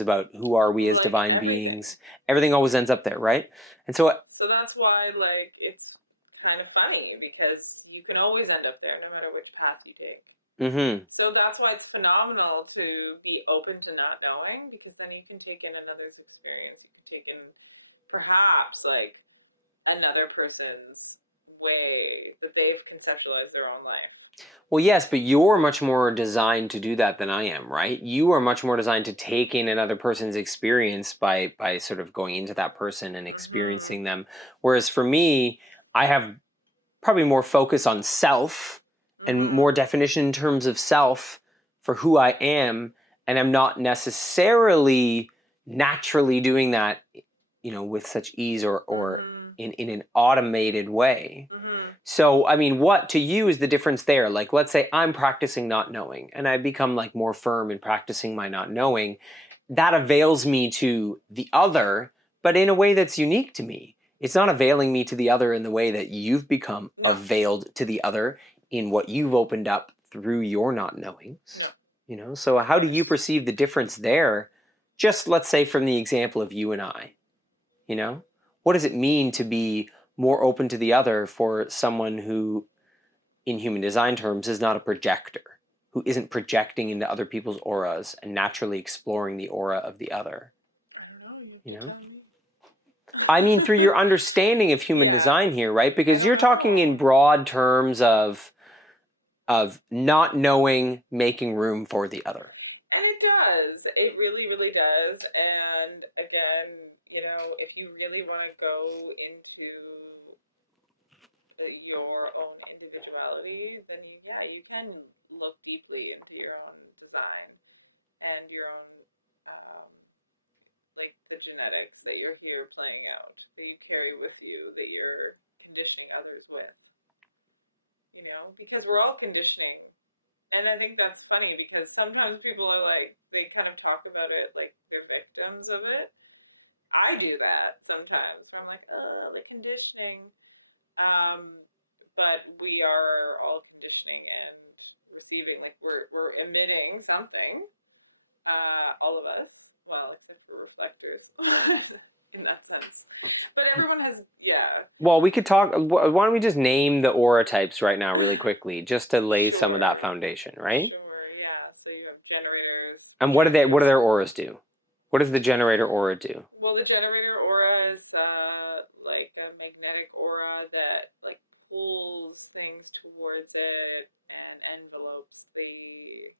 about who are we as divine beings. Everything always ends up there, right? And so that's why, like, it's kind of funny because you can always end up there no matter which path you take. Mm-hmm. So that's why it's phenomenal to be open to not knowing, because then you can take in another's experience. You can take in perhaps like another person's way that they've conceptualized their own life. Well, yes, but you're much more designed to do that than I am, right? You are much more designed to take in another person's experience by sort of going into that person and experiencing them. Whereas for me, I have probably more focus on self and more definition in terms of self for who I am. And I'm not necessarily naturally doing that, with such ease or in an automated way. So, I mean, what to you is the difference there? Like, let's say I'm practicing not knowing and I become like more firm in practicing my not knowing. That avails me to the other, but in a way that's unique to me. It's not availing me to the other in the way that you've become availed to the other in what you've opened up through your not knowing. No. So how do you perceive the difference there? Just let's say from the example of you and I. What does it mean to be more open to the other for someone who, in human design terms, is not a projector, who isn't projecting into other people's auras and naturally exploring the aura of the other? I don't know. You have to tell me. I mean, through your understanding of human design here, right? Because you're talking in broad terms of not knowing, making room for the other. And it does. It really, really does. And again, if you really want to go into your own individuality, then you can look deeply into your own design and your own, like the genetics that you're here playing out, that you carry with you, that you're conditioning others with. Because we're all conditioning. And I think that's funny because sometimes people are like, they kind of talk about it like they're victims of it. I do that sometimes where I'm like, oh, the conditioning. But we are all conditioning and receiving, like we're emitting something. All of us. Well, except for reflectors. In that sense. But everyone has, Well, we could talk, why don't we just name the aura types right now really quickly, just to lay some of that foundation, right? Sure, yeah. So you have generators. And what do their auras do? What does the generator aura do? Well, the generator aura is like a magnetic aura that like pulls things towards it and envelopes these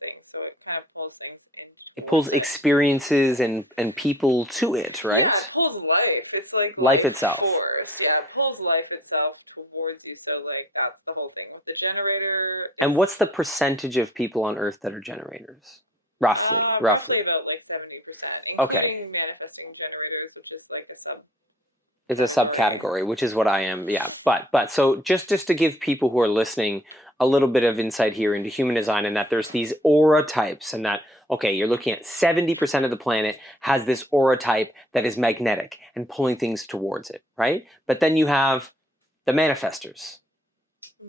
things, so it kind of pulls things into it pulls experiences and people to it, right? Yeah, it pulls life. It's like life itself. Force. Yeah, it pulls life itself towards you. So like that's the whole thing with the generator. And what's the percentage of people on Earth that are generators? Roughly about like 70%, including manifesting generators, which is like a sub. It's a subcategory, which is what I am. Yeah, but so just to give people who are listening a little bit of insight here into human design, and that there's these aura types, and that, okay, you're looking at 70% of the planet has this aura type that is magnetic and pulling things towards it, right? But then you have the manifestors.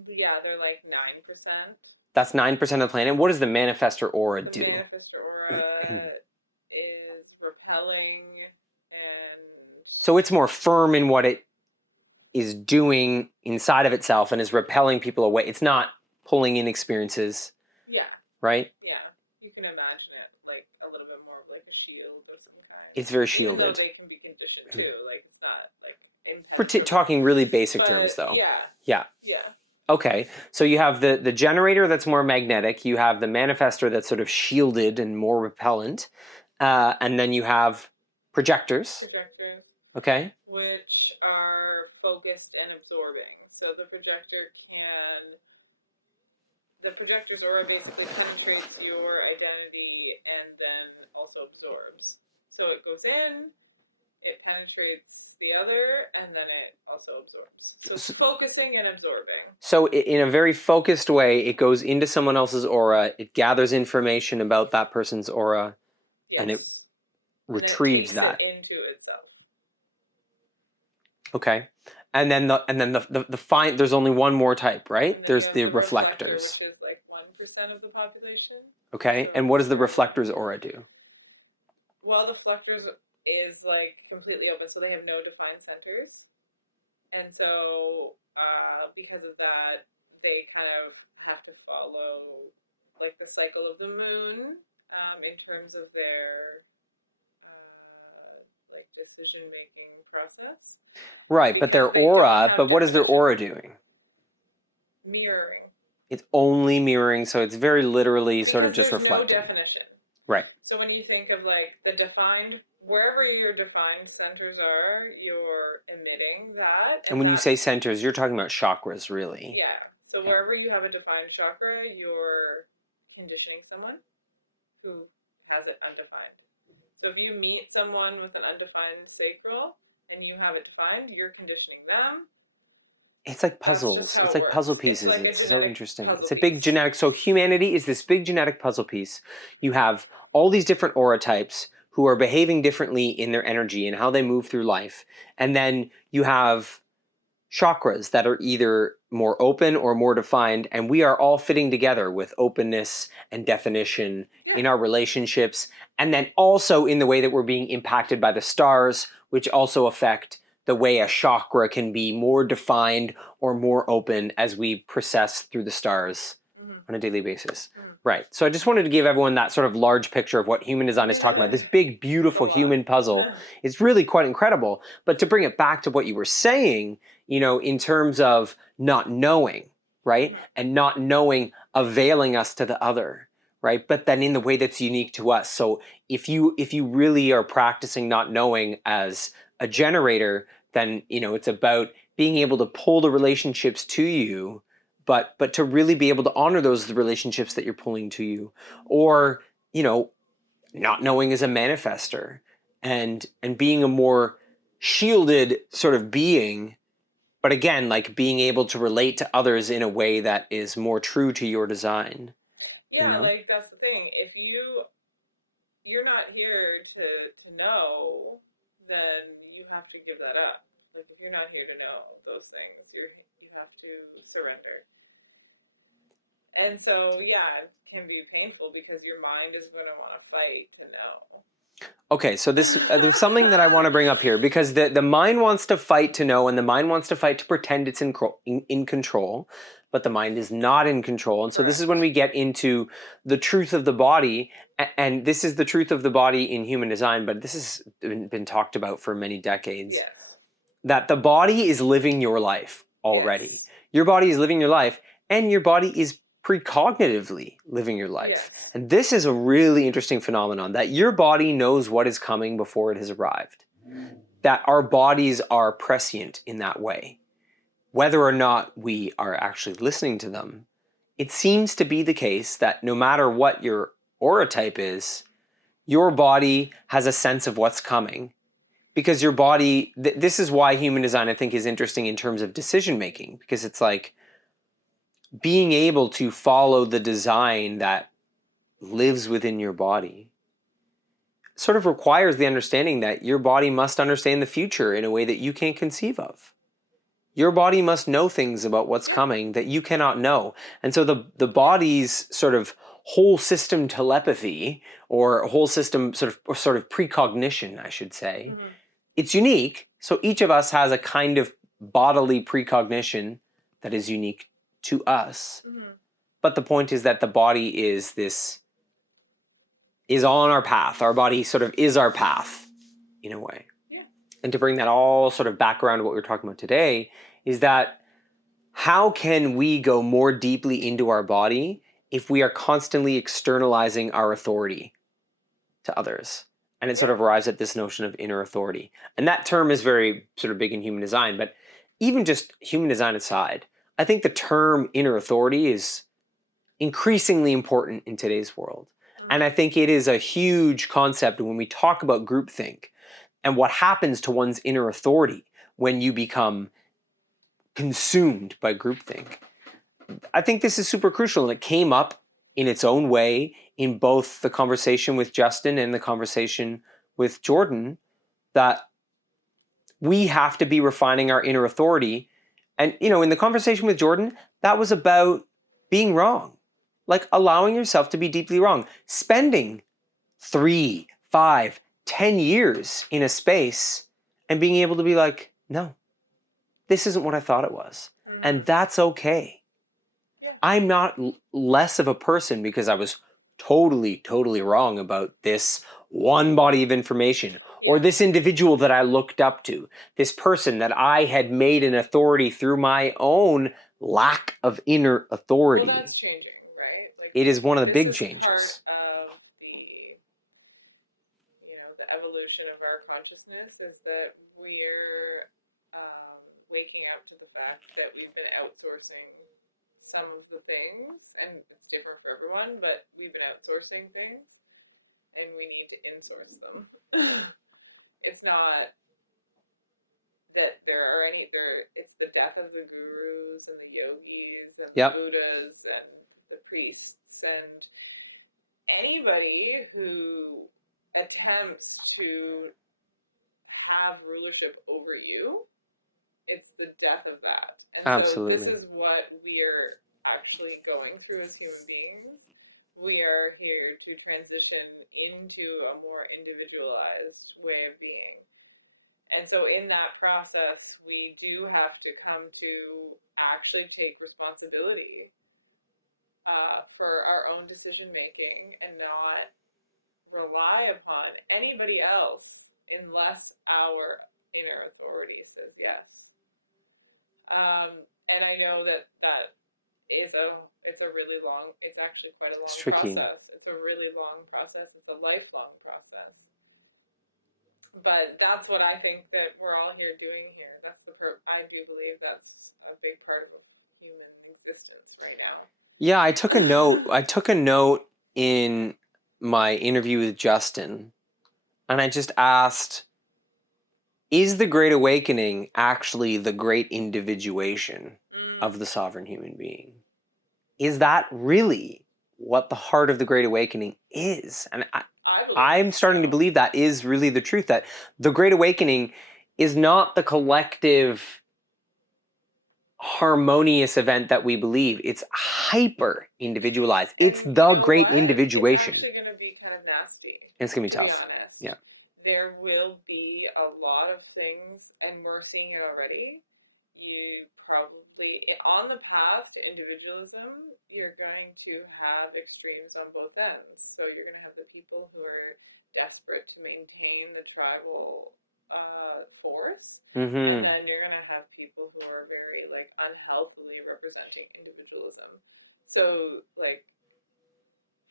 Yeah, they're like 9%. That's 9% of the planet. What does the manifestor aura do? The manifestor aura is repelling, and... So it's more firm in what it is doing inside of itself and is repelling people away. It's not pulling in experiences. Yeah. Right? Yeah. You can imagine it like a little bit more of like a shield of some kind. It's very shielded. Even though they can be conditioned too. Like, it's not like impenetrable. We're talking really basic terms though. Yeah. Yeah. Yeah. Okay. So you have the generator that's more magnetic. You have the manifestor that's sort of shielded and more repellent. And then you have projectors. Projectors. Okay. Which are focused and absorbing. So the projector's aura basically penetrates your identity and then also absorbs. So it goes in, it penetrates the other, and then it also absorbs. So it's focusing and absorbing. So in a very focused way, it goes into someone else's aura, it gathers information about that person's aura, yes. And it retrieves and then it takes that. it into itself. Okay. And then there's only one more type, right? And then there's you have the the reflectors, reflector, which is like 1% of the population. Okay. So and what does the reflector's aura do? Well, the reflectors is like completely open, so they have no defined centers. And so because of that, they kind of have to follow like the cycle of the moon in terms of their like decision-making process. Right, but their aura, but what is their aura doing? Mirroring. It's only mirroring, so it's very literally because sort of just there's no definition. Right. So when you think of like the defined, wherever your defined centers are, you're emitting that. And when you say centers, you're talking about chakras, really. Yeah. So wherever you have a defined chakra, you're conditioning someone who has it undefined. So if you meet someone with an undefined sacral and you have it defined, you're conditioning them. It's like puzzles. That's just how it works. Puzzle pieces. It's like a genetic puzzle piece. It's a big genetic. So humanity is this big genetic puzzle piece. You have all these different aura types who are behaving differently in their energy and how they move through life. And then you have chakras that are either more open or more defined, and we are all fitting together with openness and definition in our relationships, and then also in the way that we're being impacted by the stars, which also affect the way a chakra can be more defined or more open as we process through the stars on a daily basis. Right. So I just wanted to give everyone that sort of large picture of what human design is talking about. This big, beautiful human puzzle. It's really quite incredible. But to bring it back to what you were saying, you know, in terms of not knowing, right? And not knowing availing us to the other, right? But then in the way that's unique to us. So if you really are practicing not knowing as a generator, then, you know, it's about being able to pull the relationships to you, but to really be able to honor those relationships that you're pulling to you. Or, you know, not knowing as a manifester and being a more shielded sort of being, but again, like being able to relate to others in a way that is more true to your design. Yeah, like that's the thing. If you're not here to know, then you have to give that up. Like if you're not here to know those things, you have to surrender. And so yeah, it can be painful because your mind is going to want to fight to know. Okay, so there's something that I want to bring up here, because the mind wants to fight to know, and the mind wants to fight to pretend it's in control, but the mind is not in control. And so this is when we get into the truth of the body, and this is the truth of the body in human design, but this has been talked about for many decades. Yes. That the body is living your life already. Yes. Your body is living your life, and your body is precognitively living your life. Yes. And this is a really interesting phenomenon, that your body knows what is coming before it has arrived. That our bodies are prescient in that way. Whether or not we are actually listening to them, it seems to be the case that no matter what your aura type is, your body has a sense of what's coming. Because your body, this is why human design, I think, is interesting in terms of decision making. Because it's like, being able to follow the design that lives within your body sort of requires the understanding that your body must understand the future in a way that you can't conceive of. Your body must know things about what's coming that you cannot know. And so the body's sort of whole system telepathy, or whole system sort of precognition, I should say, it's unique. So each of us has a kind of bodily precognition that is unique to us. But the point is that the body is on our path. Our body sort of is our path in a way. Yeah. And to bring that all sort of back around to what we're talking about today is that how can we go more deeply into our body if we are constantly externalizing our authority to others? And it sort of arrives at this notion of inner authority. And that term is very sort of big in human design, but even just human design aside, I think the term inner authority is increasingly important in today's world. And I think it is a huge concept when we talk about groupthink and what happens to one's inner authority when you become consumed by groupthink. I think this is super crucial, and it came up in its own way in both the conversation with Justin and the conversation with Jordan, that we have to be refining our inner authority. And, in the conversation with Jordan, that was about being wrong. Like allowing yourself to be deeply wrong. Spending 3, 5, 10 years in a space and being able to be like, no, this isn't what I thought it was. And that's okay. Yeah. I'm not less of a person because I was totally wrong about this one body of information, or this individual that I looked up to, this person that I had made an authority through my own lack of inner authority. Well, that's changing, right? Like, it is one of the big changes. This is part of the evolution of our consciousness, is that we're waking up to the fact that we've been outsourcing some of the things, and it's different for everyone, but we've been outsourcing things and we need to insource them. It's not that it's the death of the gurus and the yogis and the Buddhas and the priests and anybody who attempts to have rulership over you. It's the death of that. And so this is what we're actually going through as human beings. We are here to transition into a more individualized way of being. And so in that process, we do have to come to actually take responsibility for our own decision making and not rely upon anybody else unless our inner authority says yes. And I know that it's actually quite a long process. It's a really long process. It's a lifelong process. But that's what I think that we're all here doing here. That's I do believe that's a big part of human existence right now. Yeah, I took a note. I took a note in my interview with Justin, and I just asked, is the Great Awakening actually the great individuation of the sovereign human being? Is that really what the heart of the Great Awakening is? And I'm starting to believe that is really the truth, that the Great Awakening is not the collective harmonious event that we believe. It's hyper individualized. It's the great individuation. It's actually going to be kind of nasty. It's going to be tough. To be honest. Yeah. There will be a lot of things, and we're seeing it already. You probably, on the path to individualism, you're going to have extremes on both ends. So you're going to have the people who are desperate to maintain the tribal force, and then you're going to have people who are very unhealthily representing individualism. So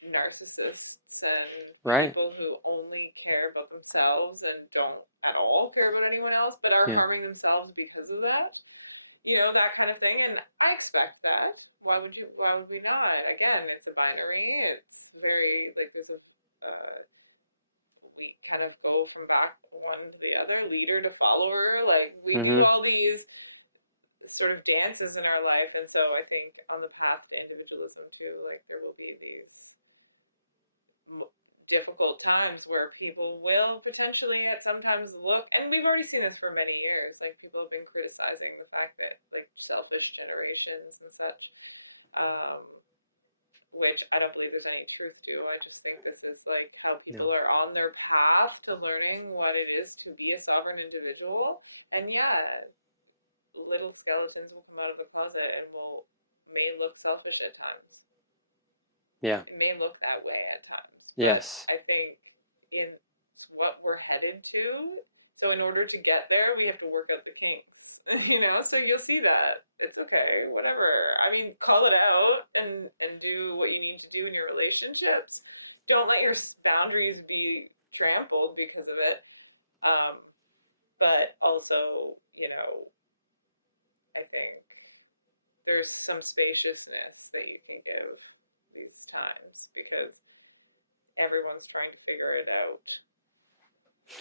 narcissists and people who only care about themselves and don't at all care about anyone else, but are harming themselves because of that. That kind of thing. And I expect that. Why would we not? Again, it's a binary. It's very there's we kind of go from back one to the other, leader to follower. We do all these sort of dances in our life. And so I think on the path to individualism too, like there will be these difficult times where people will potentially at sometimes look, and we've already seen this for many years, like people have been criticizing the fact that like selfish generations and such, which I don't believe there's any truth to. I just think this is like how people are on their path to learning what it is to be a sovereign individual. And yeah, little skeletons will come out of the closet and may look selfish at times. Yeah. It may look that way at times. But yes. I think it's what we're headed to. So in order to get there, we have to work out the kinks, so you'll see that. It's okay, whatever. I mean, call it out and do what you need to do in your relationships. Don't let your boundaries be trampled because of it. But also, I think there's some spaciousness that you can give these times because everyone's trying to figure it out.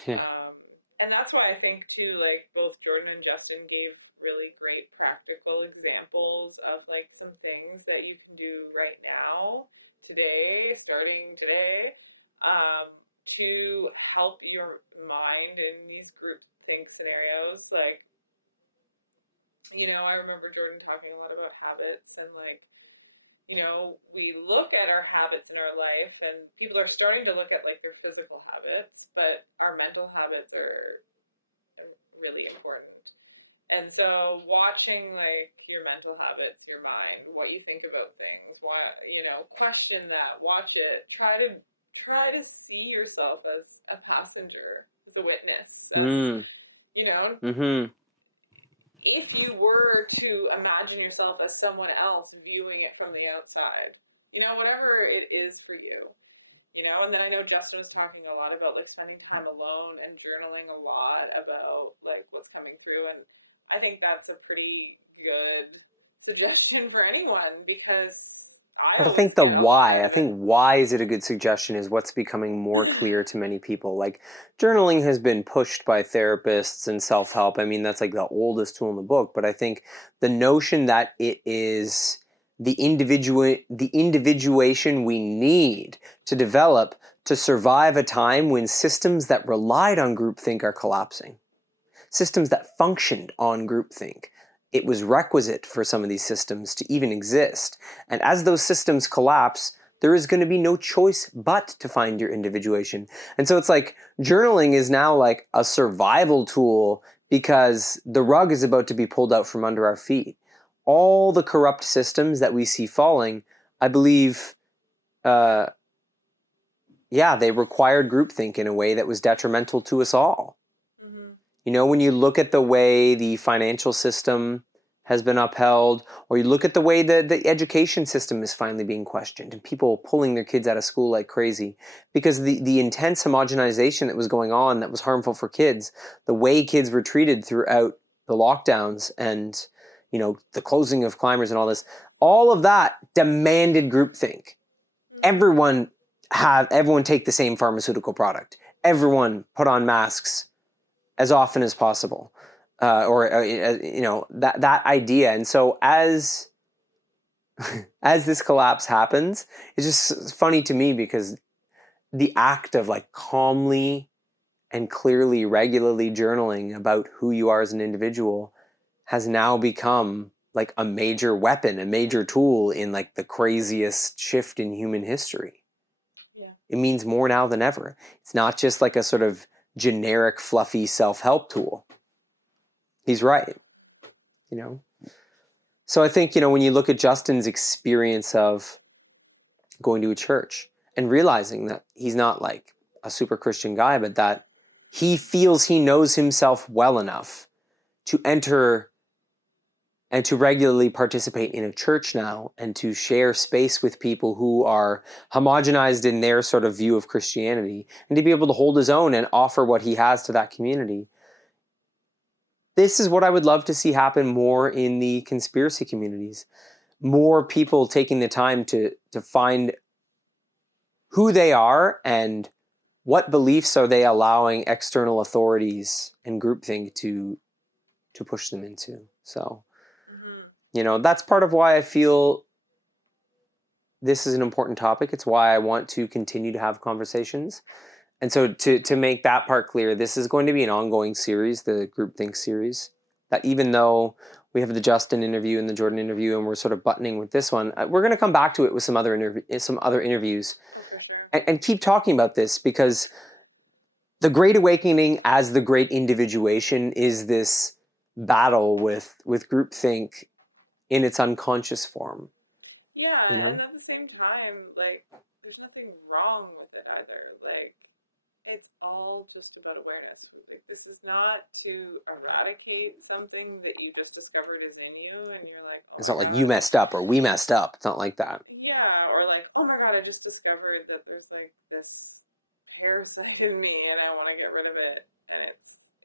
Yeah. And that's why I think too, like both Jordan and Justin gave really great practical examples of like some things that you can do right now, starting today, to help your mind in these GroupThink scenarios. Like, I remember Jordan talking a lot about habits and like, we look at our habits in our life and people are starting to look at like their physical habits, but our mental habits are really important. And so watching like your mental habits, your mind, what you think about things, why, question that, watch it, try to see yourself as a passenger, as a witness, as, mm-hmm. If you were to imagine yourself as someone else viewing it from the outside, whatever it is for you, and then I know Justin was talking a lot about like spending time alone and journaling a lot about like what's coming through. And I think that's a pretty good suggestion for anyone because I always get a lot out of it. I think why is it a good suggestion is what's becoming more clear to many people. Like journaling has been pushed by therapists and self-help. I mean, that's like the oldest tool in the book. But I think the notion that it is the individuation we need to develop to survive a time when systems that relied on groupthink are collapsing. Systems that functioned on groupthink. It was requisite for some of these systems to even exist. And as those systems collapse, there is going to be no choice but to find your individuation. And so it's like journaling is now like a survival tool because the rug is about to be pulled out from under our feet. All the corrupt systems that we see falling, I believe, they required groupthink in a way that was detrimental to us all. Mm-hmm. When you look at the way the financial system has been upheld, or you look at the way the education system is finally being questioned, and people pulling their kids out of school like crazy, because the intense homogenization that was going on that was harmful for kids, the way kids were treated throughout the lockdowns and, the closing of climbers and all of that demanded groupthink. Mm-hmm. Everyone take the same pharmaceutical product. Everyone put on masks as often as possible, that idea. And so as this collapse happens, it's just funny to me because the act of like calmly and clearly, regularly journaling about who you are as an individual has now become like a major weapon, a major tool in like the craziest shift in human history. Yeah. It means more now than ever. It's not just like a sort of generic, fluffy self-help tool. He's right. So I think, when you look at Justin's experience of going to a church and realizing that he's not like a super Christian guy, but that he feels he knows himself well enough to enter and to regularly participate in a church now and to share space with people who are homogenized in their sort of view of Christianity and to be able to hold his own and offer what he has to that community. This is what I would love to see happen more in the conspiracy communities. More people taking the time to find who they are and what beliefs are they allowing external authorities and groupthink to push them into. So You know, that's part of why I feel this is an important topic. It's why I want to continue to have conversations. And so to make that part clear, this is going to be an ongoing series, the GroupThink series, that even though we have the Justin interview and the Jordan interview and we're sort of buttoning with this one, we're going to come back to it with some other interviews. Oh, for sure. And keep talking about this, because the Great Awakening as the Great Individuation is this battle with groupthink in its unconscious form. Yeah, you know? And at the same time, like, there's nothing wrong with it either. Like, it's all just about awareness. Like, this is not to eradicate something that you just discovered is in you, and you're like, oh my God. It's not like you messed up or we messed up. It's not like that. Yeah, or like, oh my God, I just discovered that there's like this parasite in me and I want to get rid of it. And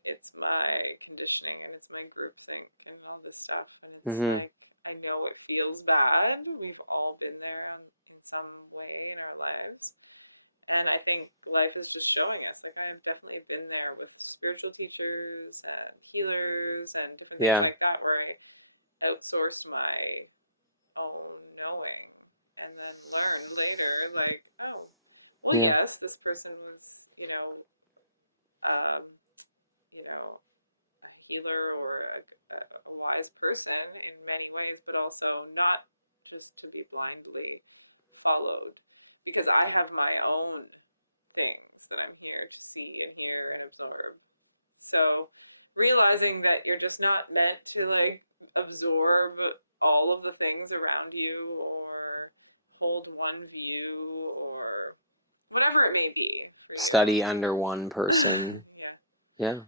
it's my conditioning and it's my groupthink and all this stuff. And it's like, I know it feels bad. We've all been there in some way in our lives. And I think life is just showing us, like, I've definitely been there with spiritual teachers and healers and different things like that, where I outsourced my own knowing and then learned later, like, oh, well, yes, this person was, a healer or a wise person in many ways, but also not just to be blindly followed, because I have my own things that I'm here to see and hear and absorb. So realizing that you're just not meant to like absorb all of the things around you or hold one view or whatever it may be for you. Study under one person. Yeah,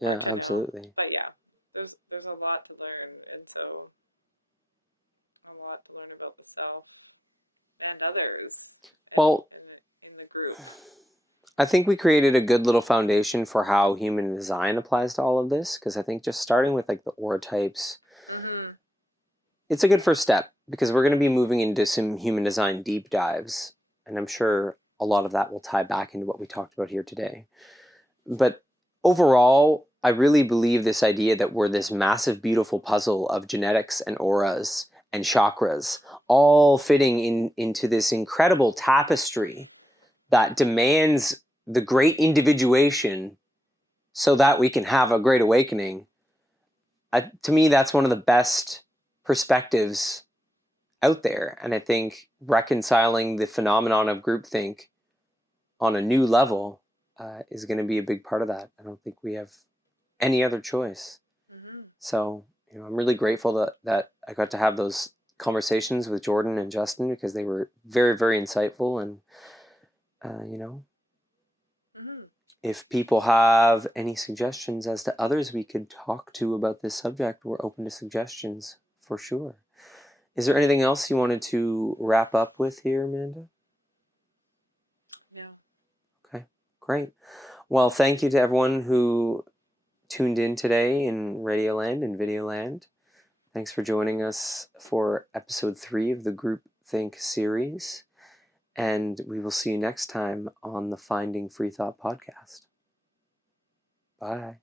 or to absolutely. Know. But yeah, there's a lot to learn, and so a lot to learn about the self and others in the group. I think we created a good little foundation for how human design applies to all of this, because I think just starting with like the aura types, it's a good first step, because we're going to be moving into some human design deep dives, and I'm sure a lot of that will tie back into what we talked about here today. But overall, I really believe this idea that we're this massive, beautiful puzzle of genetics and auras and chakras, all fitting into this incredible tapestry that demands the great individuation so that we can have a great awakening. To me, that's one of the best perspectives out there. And I think reconciling the phenomenon of groupthink on a new level is going to be a big part of that. I don't think we have any other choice. So, I'm really grateful that I got to have those conversations with Jordan and Justin, because they were very, very insightful. And, if people have any suggestions as to others we could talk to about this subject, we're open to suggestions for sure. Is there anything else you wanted to wrap up with here, Amanda? No. Okay, great. Well, thank you to everyone who tuned in today in Radioland and Videoland. Thanks for joining us for episode 3 of the GroupThink series. And we will see you next time on the Finding Free Thought podcast. Bye.